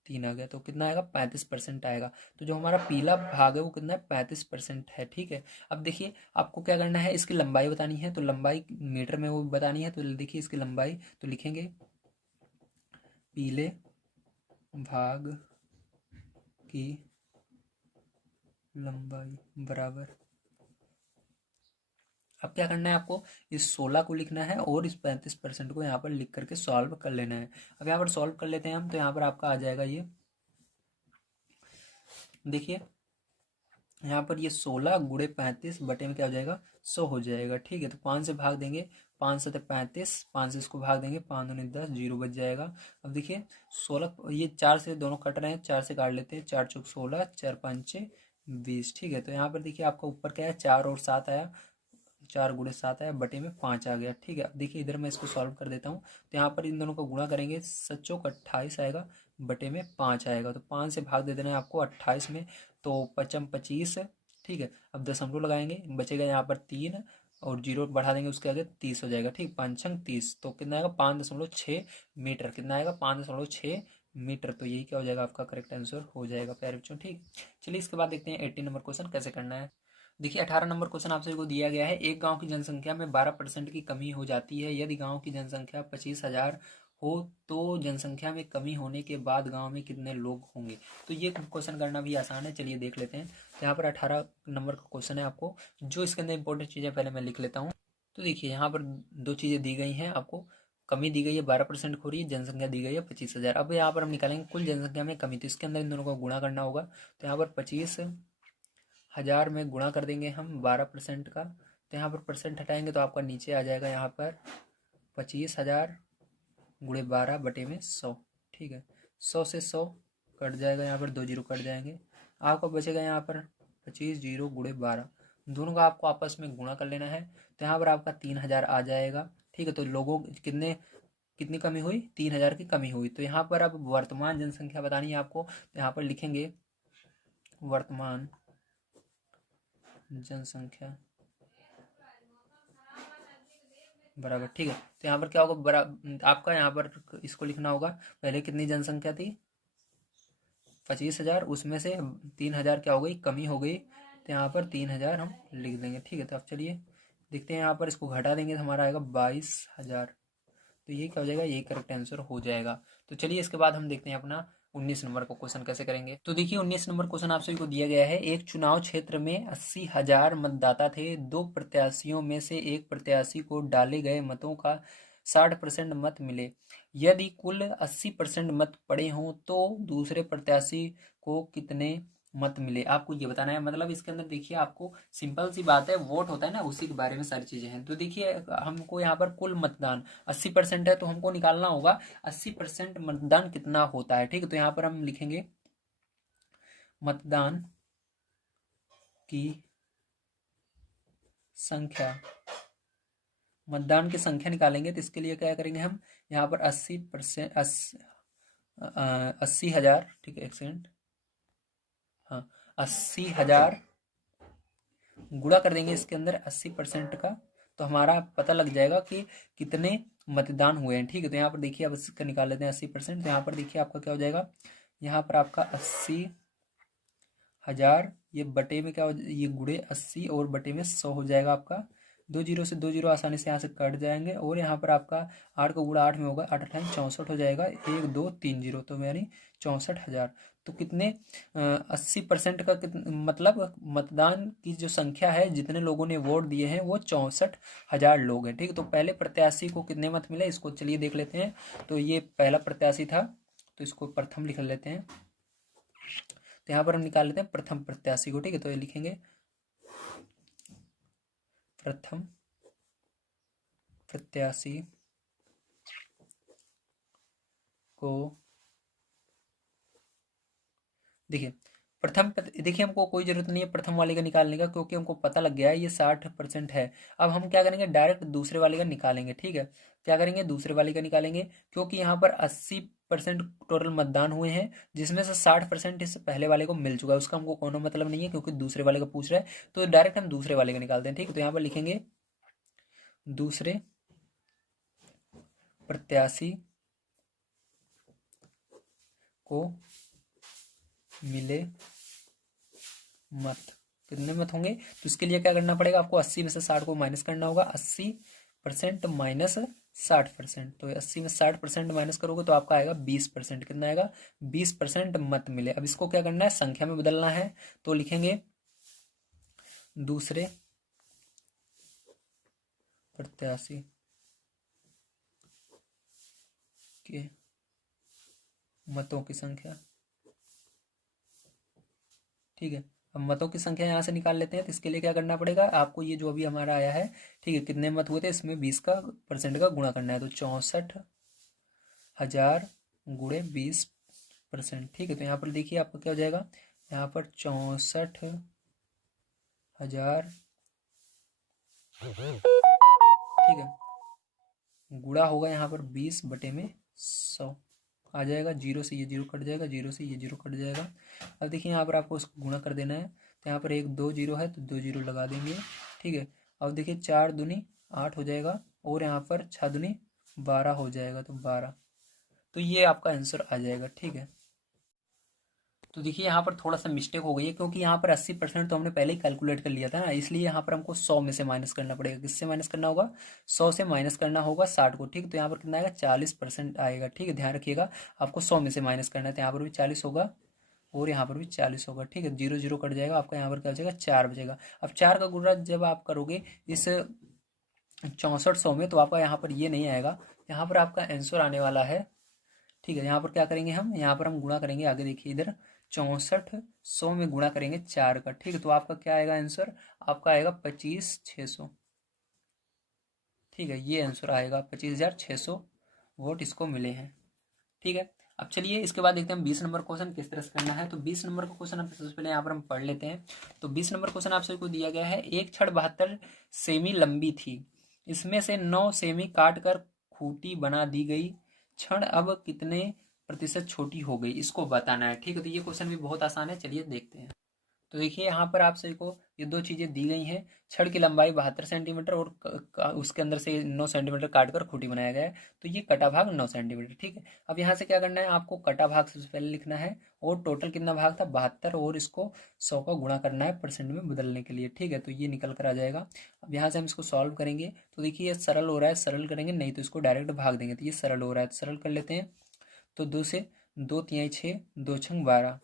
3 आ गया, तो कितना आएगा, 35% आएगा। तो जो हमारा पीला भाग है वो कितना है, 35% है। ठीक है, अब देखिए आपको क्या करना है, इसकी लंबाई बतानी है। तो लंबाई मीटर में वो बतानी है। तो देखिए इसकी लंबाई, तो लिखेंगे पीले भाग की लंबाई बराबर, अब क्या करना है आपको, इस 16 को लिखना है और इस 35% को यहाँ पर लिख करके सॉल्व कर लेना है। अब यहाँ पर सॉल्व कर लेते हैं हम, तो यहाँ पर आपका आ जाएगा ये, देखिए यहाँ पर ये 16 गुणे 35 बटे में क्या हो जाएगा, 100 हो जाएगा। ठीक है, तो 5 से भाग देंगे, 5 से 35, 5 से इसको भाग देंगे, 5 दूनी 10, जीरो बच जाएगा। अब देखिए 16, ये 4 से दोनों कट रहे हैं, 4 से काट लेते हैं, 4 चौक 16, 4 5 20। ठीक है, तो यहाँ पर देखिए आपका ऊपर क्या है, 4 और 7 आया, 4 गुणे 7 आया, बटे में 5 आ गया। ठीक है, अब देखिए इधर मैं इसको सॉल्व कर देता हूँ, तो यहाँ पर इन दोनों को गुणा करेंगे, 7 चौक 28 आएगा, बटे में 5 आएगा, तो 5 से भाग दे देना है आपको 28 में, तो 5 25। ठीक है, अब दशमलव लगाएंगे, बचेगा यहाँ पर 3 और जीरो बढ़ा देंगे उसके आगे, 30 हो जाएगा। ठीक, 5 30, तो कितना आएगा, 5.6 मीटर, कितना आएगा, 5.6 मीटर। तो यही क्या हो जाएगा, आपका करेक्ट आंसर हो जाएगा प्यारे बच्चों। ठीक, चलिए इसके बाद देखते हैं 18 नंबर क्वेश्चन कैसे करना है। देखिए 18 नंबर क्वेश्चन आपसे को दिया गया है, एक गांव की जनसंख्या में 12% की कमी हो जाती है। यदि गांव की जनसंख्या 25,000 हो तो जनसंख्या में कमी होने के बाद गांव में कितने लोग होंगे। तो ये क्वेश्चन करना भी आसान है, चलिए देख लेते हैं। तो यहाँ पर 18 नंबर का क्वेश्चन है आपको, जो इसके अंदर इंपॉर्टेंट चीज़ें पहले मैं लिख लेता हूँ। तो देखिए यहाँ पर दो चीज़ें दी गई हैं आपको, कमी दी गई है 12% हो रही है, जनसंख्या दी गई है 25,000। अब यहाँ पर हम निकालेंगे कुल जनसंख्या में कमी, तो इसके अंदर इन दोनों को गुणा करना होगा। तो यहाँ पर 25,000 में गुणा कर देंगे हम 12% का, तो यहाँ पर परसेंट हटाएंगे तो आपका नीचे आ जाएगा यहाँ पर 25,000 गुणे 12 बटे में 100। ठीक है, 100 से 100 कट जाएगा, यहाँ पर 2 जीरो कट जाएंगे, आपका बचेगा यहाँ पर 25 जीरो गुणे 12, दोनों का आपको आपस में गुणा कर लेना है। तो यहाँ पर आपका 3,000 आ जाएगा। ठीक है, तो लोगों कितनी कमी हुई, 3,000 की कमी हुई। तो यहाँ पर अब वर्तमान जनसंख्या बतानी है आपको, तो यहाँ पर लिखेंगे वर्तमान जनसंख्या बराबर। ठीक है, तो यहाँ पर क्या होगा, आपका यहाँ पर इसको लिखना होगा, पहले कितनी जनसंख्या थी, 25,000, उसमें से 3,000 क्या हो गई, कमी हो गई, तो यहाँ पर 3,000 हम लिख देंगे। ठीक है, तो अब चलिए देखते हैं, यहाँ पर इसको घटा देंगे तो हमारा आएगा 22,000। तो ये क्या हो जाएगा, ये करेक्ट आंसर हो जाएगा। तो चलिए इसके बाद हम देखते हैं अपना 19 नंबर का क्वेश्चन कैसे करेंगे। तो देखिए 19 नंबर क्वेश्चन आप सभी को दिया गया है, एक चुनाव क्षेत्र में 80,000 मतदाता थे, दो प्रत्याशियों में से एक प्रत्याशी को डाले गए मतों का 60% मत मिले। यदि कुल 80% मत पड़े हों तो दूसरे प्रत्याशी को कितने मत मिले, आपको ये बताना है। मतलब इसके अंदर देखिए आपको सिंपल सी बात है, वोट होता है ना, उसी के बारे में सारी चीजें हैं। तो देखिए हमको यहाँ पर कुल मतदान 80% है, तो हमको निकालना होगा 80% मतदान कितना होता है। ठीक है, तो यहाँ पर हम लिखेंगे मतदान की संख्या, मतदान की संख्या निकालेंगे, तो इसके लिए क्या करेंगे हम, यहाँ पर 80%, 80,000, ठीक है, एक सेकंड, हाँ 80,000 गुणा कर देंगे इसके अंदर 80% का, तो हमारा पता लग जाएगा कि कितने मतदान हुए हैं। ठीक है, तो यहाँ पर देखिए अब इसका निकाल लेते हैं 80%, तो यहाँ पर देखिए आपका क्या हो जाएगा, यहाँ पर आपका 80,000, ये बटे में क्या हो, ये गुणे 80 और बटे में 100 हो जाएगा आपका, 2 जीरो से 2 जीरो आसानी से यहाँ से कट जाएंगे, और यहाँ पर आपका 8 का गुणा 8 में होगा, 8 8 64 हो जाएगा, 1 2 3 जीरो, तो यानी 64,000। तो कितने 80% का मतलब मतदान की जो संख्या है, जितने लोगों ने वोट दिए हैं वो 64,000 लोग हैं। ठीक है, तो पहले प्रत्याशी को कितने मत मिले, इसको चलिए देख लेते हैं। तो ये पहला प्रत्याशी था, तो इसको प्रथम लिख लेते हैं। तो यहाँ पर हम निकाल लेते हैं प्रथम प्रत्याशी को। ठीक है, तो ये लिखेंगे प्रथम प्रत्याशी को, देखिए देखिए हमको कोई जरूरत नहीं है प्रथम वाले का निकालने का, क्योंकि हमको पता लग गया है ये 60% है। अब हम क्या करेंगे, डायरेक्ट दूसरे वाले का निकालेंगे। ठीक है, क्या करेंगे, दूसरे वाले का निकालेंगे, क्योंकि यहाँ पर 80% टोटल मतदान हुए हैं, जिसमें से 60% इस पहले वाले को मिल चुका है, उसका हमको कोनो मतलब नहीं है, क्योंकि दूसरे वाले का पूछ रहा है, तो डायरेक्ट हम दूसरे वाले का निकालते हैं। ठीक है, तो यहाँ पर लिखेंगे दूसरे प्रत्याशी को मिले मत, कितने मत होंगे, तो इसके लिए क्या करना पड़ेगा, आपको 80 में से 60 को माइनस करना होगा, 80 परसेंट माइनस 60%, तो 80 में 60% माइनस करोगे तो आपका आएगा 20%। कितना आएगा? 20% मत मिले। अब इसको क्या करना है? संख्या में बदलना है, तो लिखेंगे दूसरे प्रत्याशी के मतों की संख्या। ठीक है, अब मतों की संख्या यहाँ से निकाल लेते हैं। तो इसके लिए क्या करना पड़ेगा आपको? ये जो अभी हमारा आया है, ठीक है, कितने मत हुए थे, इसमें 20% का गुणा करना है। तो 64,000 गुणे 20%। ठीक है, तो यहाँ पर देखिए आपका क्या हो जाएगा, यहाँ पर 64,000, ठीक है, गुणा होगा यहाँ पर 20/100 आ जाएगा। जीरो से ये जीरो कट जाएगा, जीरो से ये जीरो कट जाएगा। अब देखिए यहाँ पर आपको उसको गुणा कर देना है, तो यहाँ पर एक दो जीरो है तो दो जीरो लगा देंगे। ठीक है, अब देखिए 4 दूनी 8 हो जाएगा, और यहाँ पर 6 दूनी 12 हो जाएगा, तो 12। तो ये आपका आंसर आ जाएगा। ठीक है, तो देखिए यहाँ पर थोड़ा सा मिस्टेक हो गई है, क्योंकि यहाँ पर 80% तो हमने पहले ही कैलकुलेट कर लिया था ना, इसलिए यहाँ पर हमको 100 में से माइनस करना पड़ेगा। किससे माइनस करना होगा? 100 से माइनस करना होगा 60 को। ठीक, तो यहाँ पर कितना आएगा? 40% आएगा। ठीक है, ध्यान रखिएगा, आपको 100 में से माइनस करना है, तो यहाँ पर भी 40 होगा और यहाँ पर भी 40 होगा। ठीक है, जीरो जीरो कट जाएगा, आपका यहाँ पर क्या हो जाएगा? 4 बचेगा। अब 4 का गुणा जब आप करोगे इस 6400 में, तो आपका यहाँ पर ये नहीं आएगा, यहाँ पर आपका आंसर आने वाला है। ठीक है, यहाँ पर क्या करेंगे हम? यहाँ पर हम गुणा करेंगे, आगे देखिए इधर 6400 में गुणा करेंगे 4 का। ठीक है, तो आपका क्या आएगा आंसर? आपका आएगा 25,600। ठीक है, ये आंसर आएगा 25,600 वोट इसको मिले हैं। ठीक है, अब चलिए इसके बाद देखते हैं 20 नंबर क्वेश्चन किस तरह से करना है। तो 20 नंबर का क्वेश्चन हम सबसे पहले यहाँ पर हम पढ़ लेते हैं। तो 20 नंबर क्वेश्चन आप सभी को दिया गया है, एक छड़ 72 सेमी लंबी थी, इसमें से 9 सेमी काट कर खूंटी बना दी गई, छड़ अब कितने प्रतिशत छोटी हो गई, इसको बताना है। ठीक है, तो ये क्वेश्चन भी बहुत आसान है, चलिए देखते हैं। तो देखिए यहाँ पर आप सभी को ये दो चीजें दी गई हैं। छड़ की लंबाई 72 सेंटीमीटर और उसके अंदर से 9 सेंटीमीटर काटकर खूंटी बनाया गया है, तो ये कटा भाग 9 सेंटीमीटर। ठीक है, अब यहाँ से क्या करना है आपको? कटा भाग सबसे पहले लिखना है, और टोटल कितना भाग था? 72, और इसको 100 का गुणा करना है परसेंट में बदलने के लिए। ठीक है, तो ये निकल कर आ जाएगा। अब यहाँ से हम इसको सॉल्व करेंगे, तो देखिए ये सरल हो रहा है, सरल करेंगे, नहीं तो इसको डायरेक्ट भाग देंगे। तो ये सरल हो रहा है, तो सरल कर लेते हैं। तो 2 से 2 तिहाई 6, 2 छंग 12।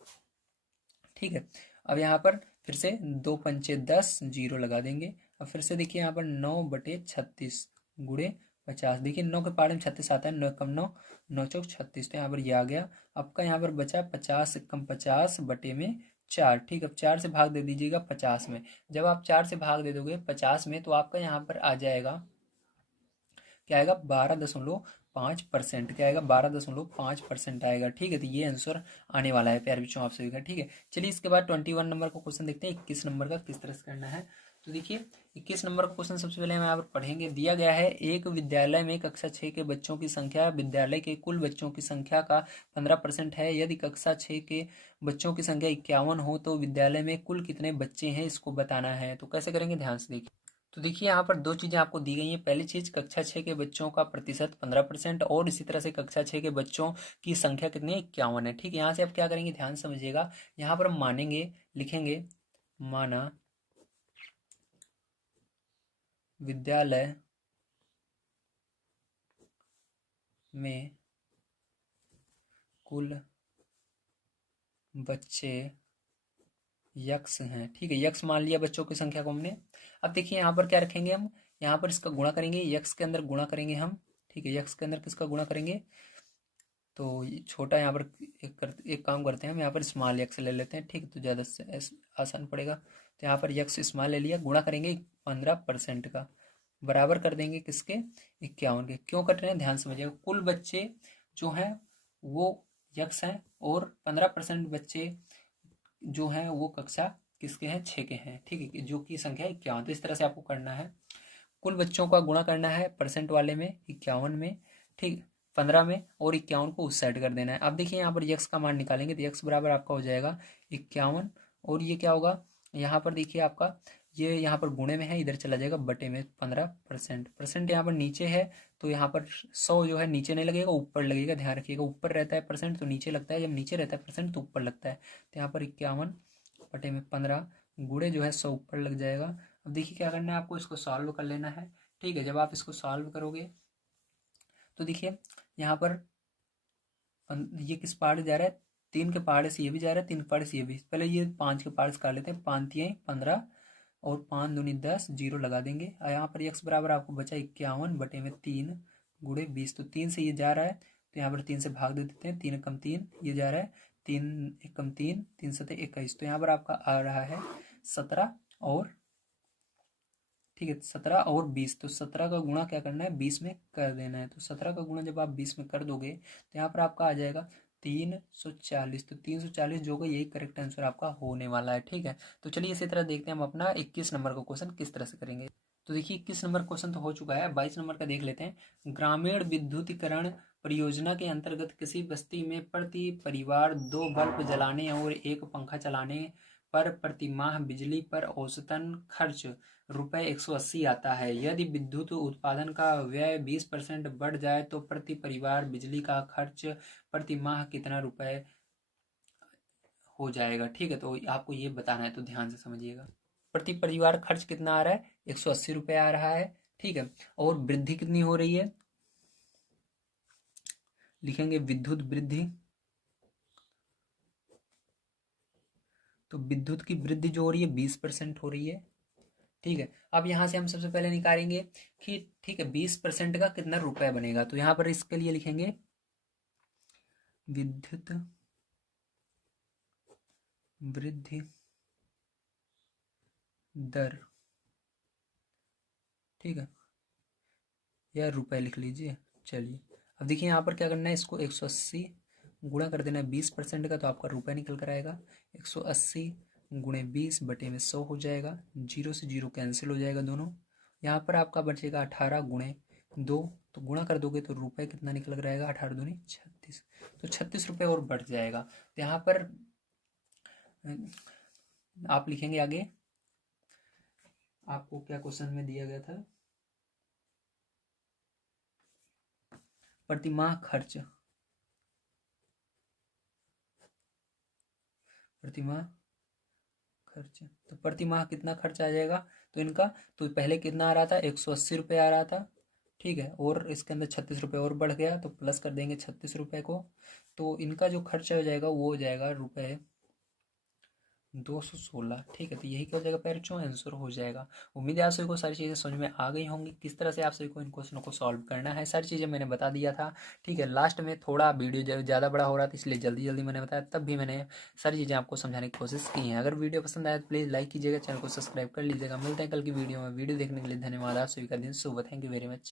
ठीक है, अब यहाँ पर फिर से 2 पंचे 10, जीरो लगा देंगे। अब फिर से देखिए यहाँ पर 9/36 गुणे 50। देखिए 9 के पाड़े में 36 आता है, 9 कम 9, 9 चौक 36, तो यहाँ पर ये आ गया। आपका यहाँ पर बचा 50 से कम 50/4। ठीक है, अब 4 से भाग दे दीजिएगा 50 में। जब आप 4 से भाग दे दोगे 50 में, तो आपका यहाँ पर आ जाएगा, क्या आएगा? 12.5%। क्या आएगा? 12.5% आएगा। ठीक है, तो ये आंसर आने वाला है प्यारे बच्चों आप सभी का। ठीक है, चलिए इसके बाद 21 नंबर का क्वेश्चन देखते हैं, 21 नंबर का किस तरह से करना है। तो देखिए 21 नंबर का क्वेश्चन सबसे पहले हम यहाँ पर पढ़ेंगे। दिया गया है, एक विद्यालय में कक्षा 6 के बच्चों की संख्या विद्यालय के कुल बच्चों की संख्या का 15% है। यदि कक्षा 6 के बच्चों की संख्या 51 हो तो विद्यालय में कुल कितने बच्चे हैं, इसको बताना है। तो कैसे करेंगे, ध्यान से देखिए। तो देखिए यहाँ पर दो चीजें आपको दी गई हैं। पहली चीज, कक्षा 6 के बच्चों का प्रतिशत 15%, और इसी तरह से कक्षा 6 के बच्चों की संख्या कितनी है? 51 है। ठीक है, यहाँ से आप क्या करेंगे, ध्यान समझिएगा। यहाँ पर हम मानेंगे, लिखेंगे माना विद्यालय में कुल बच्चे यक्स हैं। ठीक है, यक्स मान लिया बच्चों की संख्या को हमने। अब देखिए यहाँ पर क्या रखेंगे हम? यहाँ पर इसका गुणा करेंगे, यक्स के अंदर गुणा करेंगे हम। ठीक है, यक्स के अंदर किसका गुणा करेंगे? तो ये छोटा यहाँ पर एक काम करते हैं हम, यहाँ पर स्मॉल यक्स ले लेते हैं। ठीक है, तो ज़्यादा आसान पड़ेगा। तो यहाँ पर यक्स स्मॉल ले लिया, गुणा करेंगे 15% का, बराबर कर देंगे किसके? 51 के। क्यों कट रहे हैं, ध्यान समझिएगा। कुल बच्चे जो हैं वो यक्स हैं, और 15% बच्चे जो हैं वो कक्षा किसके हैं? 6 के हैं। ठीक है, जो की संख्या 51। तो इस तरह से आपको करना है, कुल बच्चों का गुणा करना है परसेंट वाले में 51 में, ठीक, 15 में, और 51 को उस साइड कर देना है। अब देखिए यहाँ पर यक्स का मान निकालेंगे, तो यक्स बराबर आपका हो जाएगा 51, और ये क्या होगा? यहाँ पर देखिए आपका ये यहाँ पर गुणे में है, इधर चला जाएगा बटे में 15%। परसेंट यहाँ पर नीचे है, तो यहाँ पर 100 जो है नीचे नहीं लगेगा, ऊपर लगेगा। ध्यान रखिएगा, ऊपर रहता है परसेंट तो नीचे लगता है, जब नीचे रहता है परसेंट तो ऊपर लगता है। तो यहाँ पर 51 बटे में 15 गुणे जो है 100 ऊपर लग जाएगा। अब देखिए क्या करना है आपको, इसको सॉल्व कर लेना है। ठीक है। जब आप इसको सॉल्व करोगे तो देखिए यहाँ पर ये किस पहाड़ जा रहा है, 3 के पहाड़ से ये भी जा रहा है, 3 के पहाड़ से ये भी। पहले ये 5 के पहाड़ से काट लेते हैं, 5 तियाई 15 और 5 दूनी 10, जीरो लगा देंगे। और यहाँ पर x बराबर आपको बचा 51 बटे में 3 गुणे 20। तो 3 से ये जा रहा है तो यहाँ पर 3 से भाग दे देते हैं, 3 एकम 3 ये जा रहा है, 3 एकम 3, 3 सते 21। तो यहाँ पर आपका आ रहा है 17 और, ठीक है, 17 और 20। तो 17 का गुणा क्या करना है, 20 में कर देना है। तो 17 का गुणा जब आप 20 में कर दोगे तो यहाँ पर आपका आ जाएगा 340। तो 340 जो होगा यही करेक्ट आंसर आपका होने वाला है। ठीक है, तो चलिए इसी तरह देखते हैं हम अपना 21 नंबर का क्वेश्चन किस तरह से करेंगे। तो देखिए 21 नंबर क्वेश्चन तो हो चुका है, 22 नंबर का देख लेते हैं। ग्रामीण विद्युतीकरण परियोजना के अंतर्गत किसी बस्ती में प्रति परिवार 2 बल्ब जलाने और 1 पंखा चलाने पर प्रति माह बिजली पर औसतन खर्च रुपये 180 आता है। यदि विद्युत उत्पादन का व्यय 20% बढ़ जाए तो प्रति परिवार बिजली का खर्च प्रति माह कितना रुपए हो जाएगा। ठीक है, तो आपको ये बताना है, तो ध्यान से समझिएगा। प्रति परिवार खर्च कितना आ रहा है, 180 रुपये आ रहा है। ठीक है, और वृद्धि कितनी हो रही है, लिखेंगे विद्युत वृद्धि। तो विद्युत की वृद्धि जो हो रही है 20% हो रही है। ठीक है, अब यहाँ से हम सबसे पहले निकालेंगे कि ठीक है 20% का कितना रुपए बनेगा। तो यहाँ पर इसके लिए लिखेंगे विद्युत वृद्धि दर। ठीक है, या रुपए लिख लीजिए। चलिए अब देखिए यहाँ पर क्या करना है, इसको 180 गुणा कर देना है 20% का, तो आपका रुपए निकल कर आएगा। 180 गुणे 20 बटे में 100 हो जाएगा, जीरो से जीरो कैंसिल हो जाएगा दोनों। यहाँ पर आपका बचेगा 18 गुणे 2, तो गुणा कर दोगे तो रुपए कितना निकल कर आएगा, 18 दूनी 36। तो 36 रुपये और बढ़ जाएगा। तो यहाँ पर आप लिखेंगे आगे, आपको क्या क्वेश्चन में दिया गया था, प्रतिमाह खर्च, प्रतिमाह खर्च। तो प्रति माह कितना खर्च आ जाएगा, तो इनका, तो पहले कितना आ रहा था, 180 रुपये आ रहा था। ठीक है, और इसके अंदर 36 रुपये और बढ़ गया, तो प्लस कर देंगे 36 रुपये को। तो इनका जो खर्च हो जाएगा वो हो जाएगा रुपये 216। ठीक है, तो यही क्या हो जाएगा पैरचो, आंसर हो जाएगा। उम्मीद है आप सभी को सारी चीज़ें समझ में आ गई होंगी, किस तरह से आप सभी को इन क्वेश्चनों को सॉल्व करना है। सारी चीज़ें मैंने बता दिया था। ठीक है, लास्ट में थोड़ा वीडियो ज़्यादा बड़ा हो रहा था इसलिए जल्दी जल्दी मैंने बताया, तब भी मैंने सारी चीज़ें आपको समझाने की कोशिश की है। अगर वीडियो पसंद आए तो प्लीज़ लाइक कीजिएगा, चैनल को सब्सक्राइब कर लीजिएगा। मिलते हैं कल की वीडियो में। वीडियो देखने के लिए धन्यवाद। आप सभी का दिन शुभ। Thank you very much.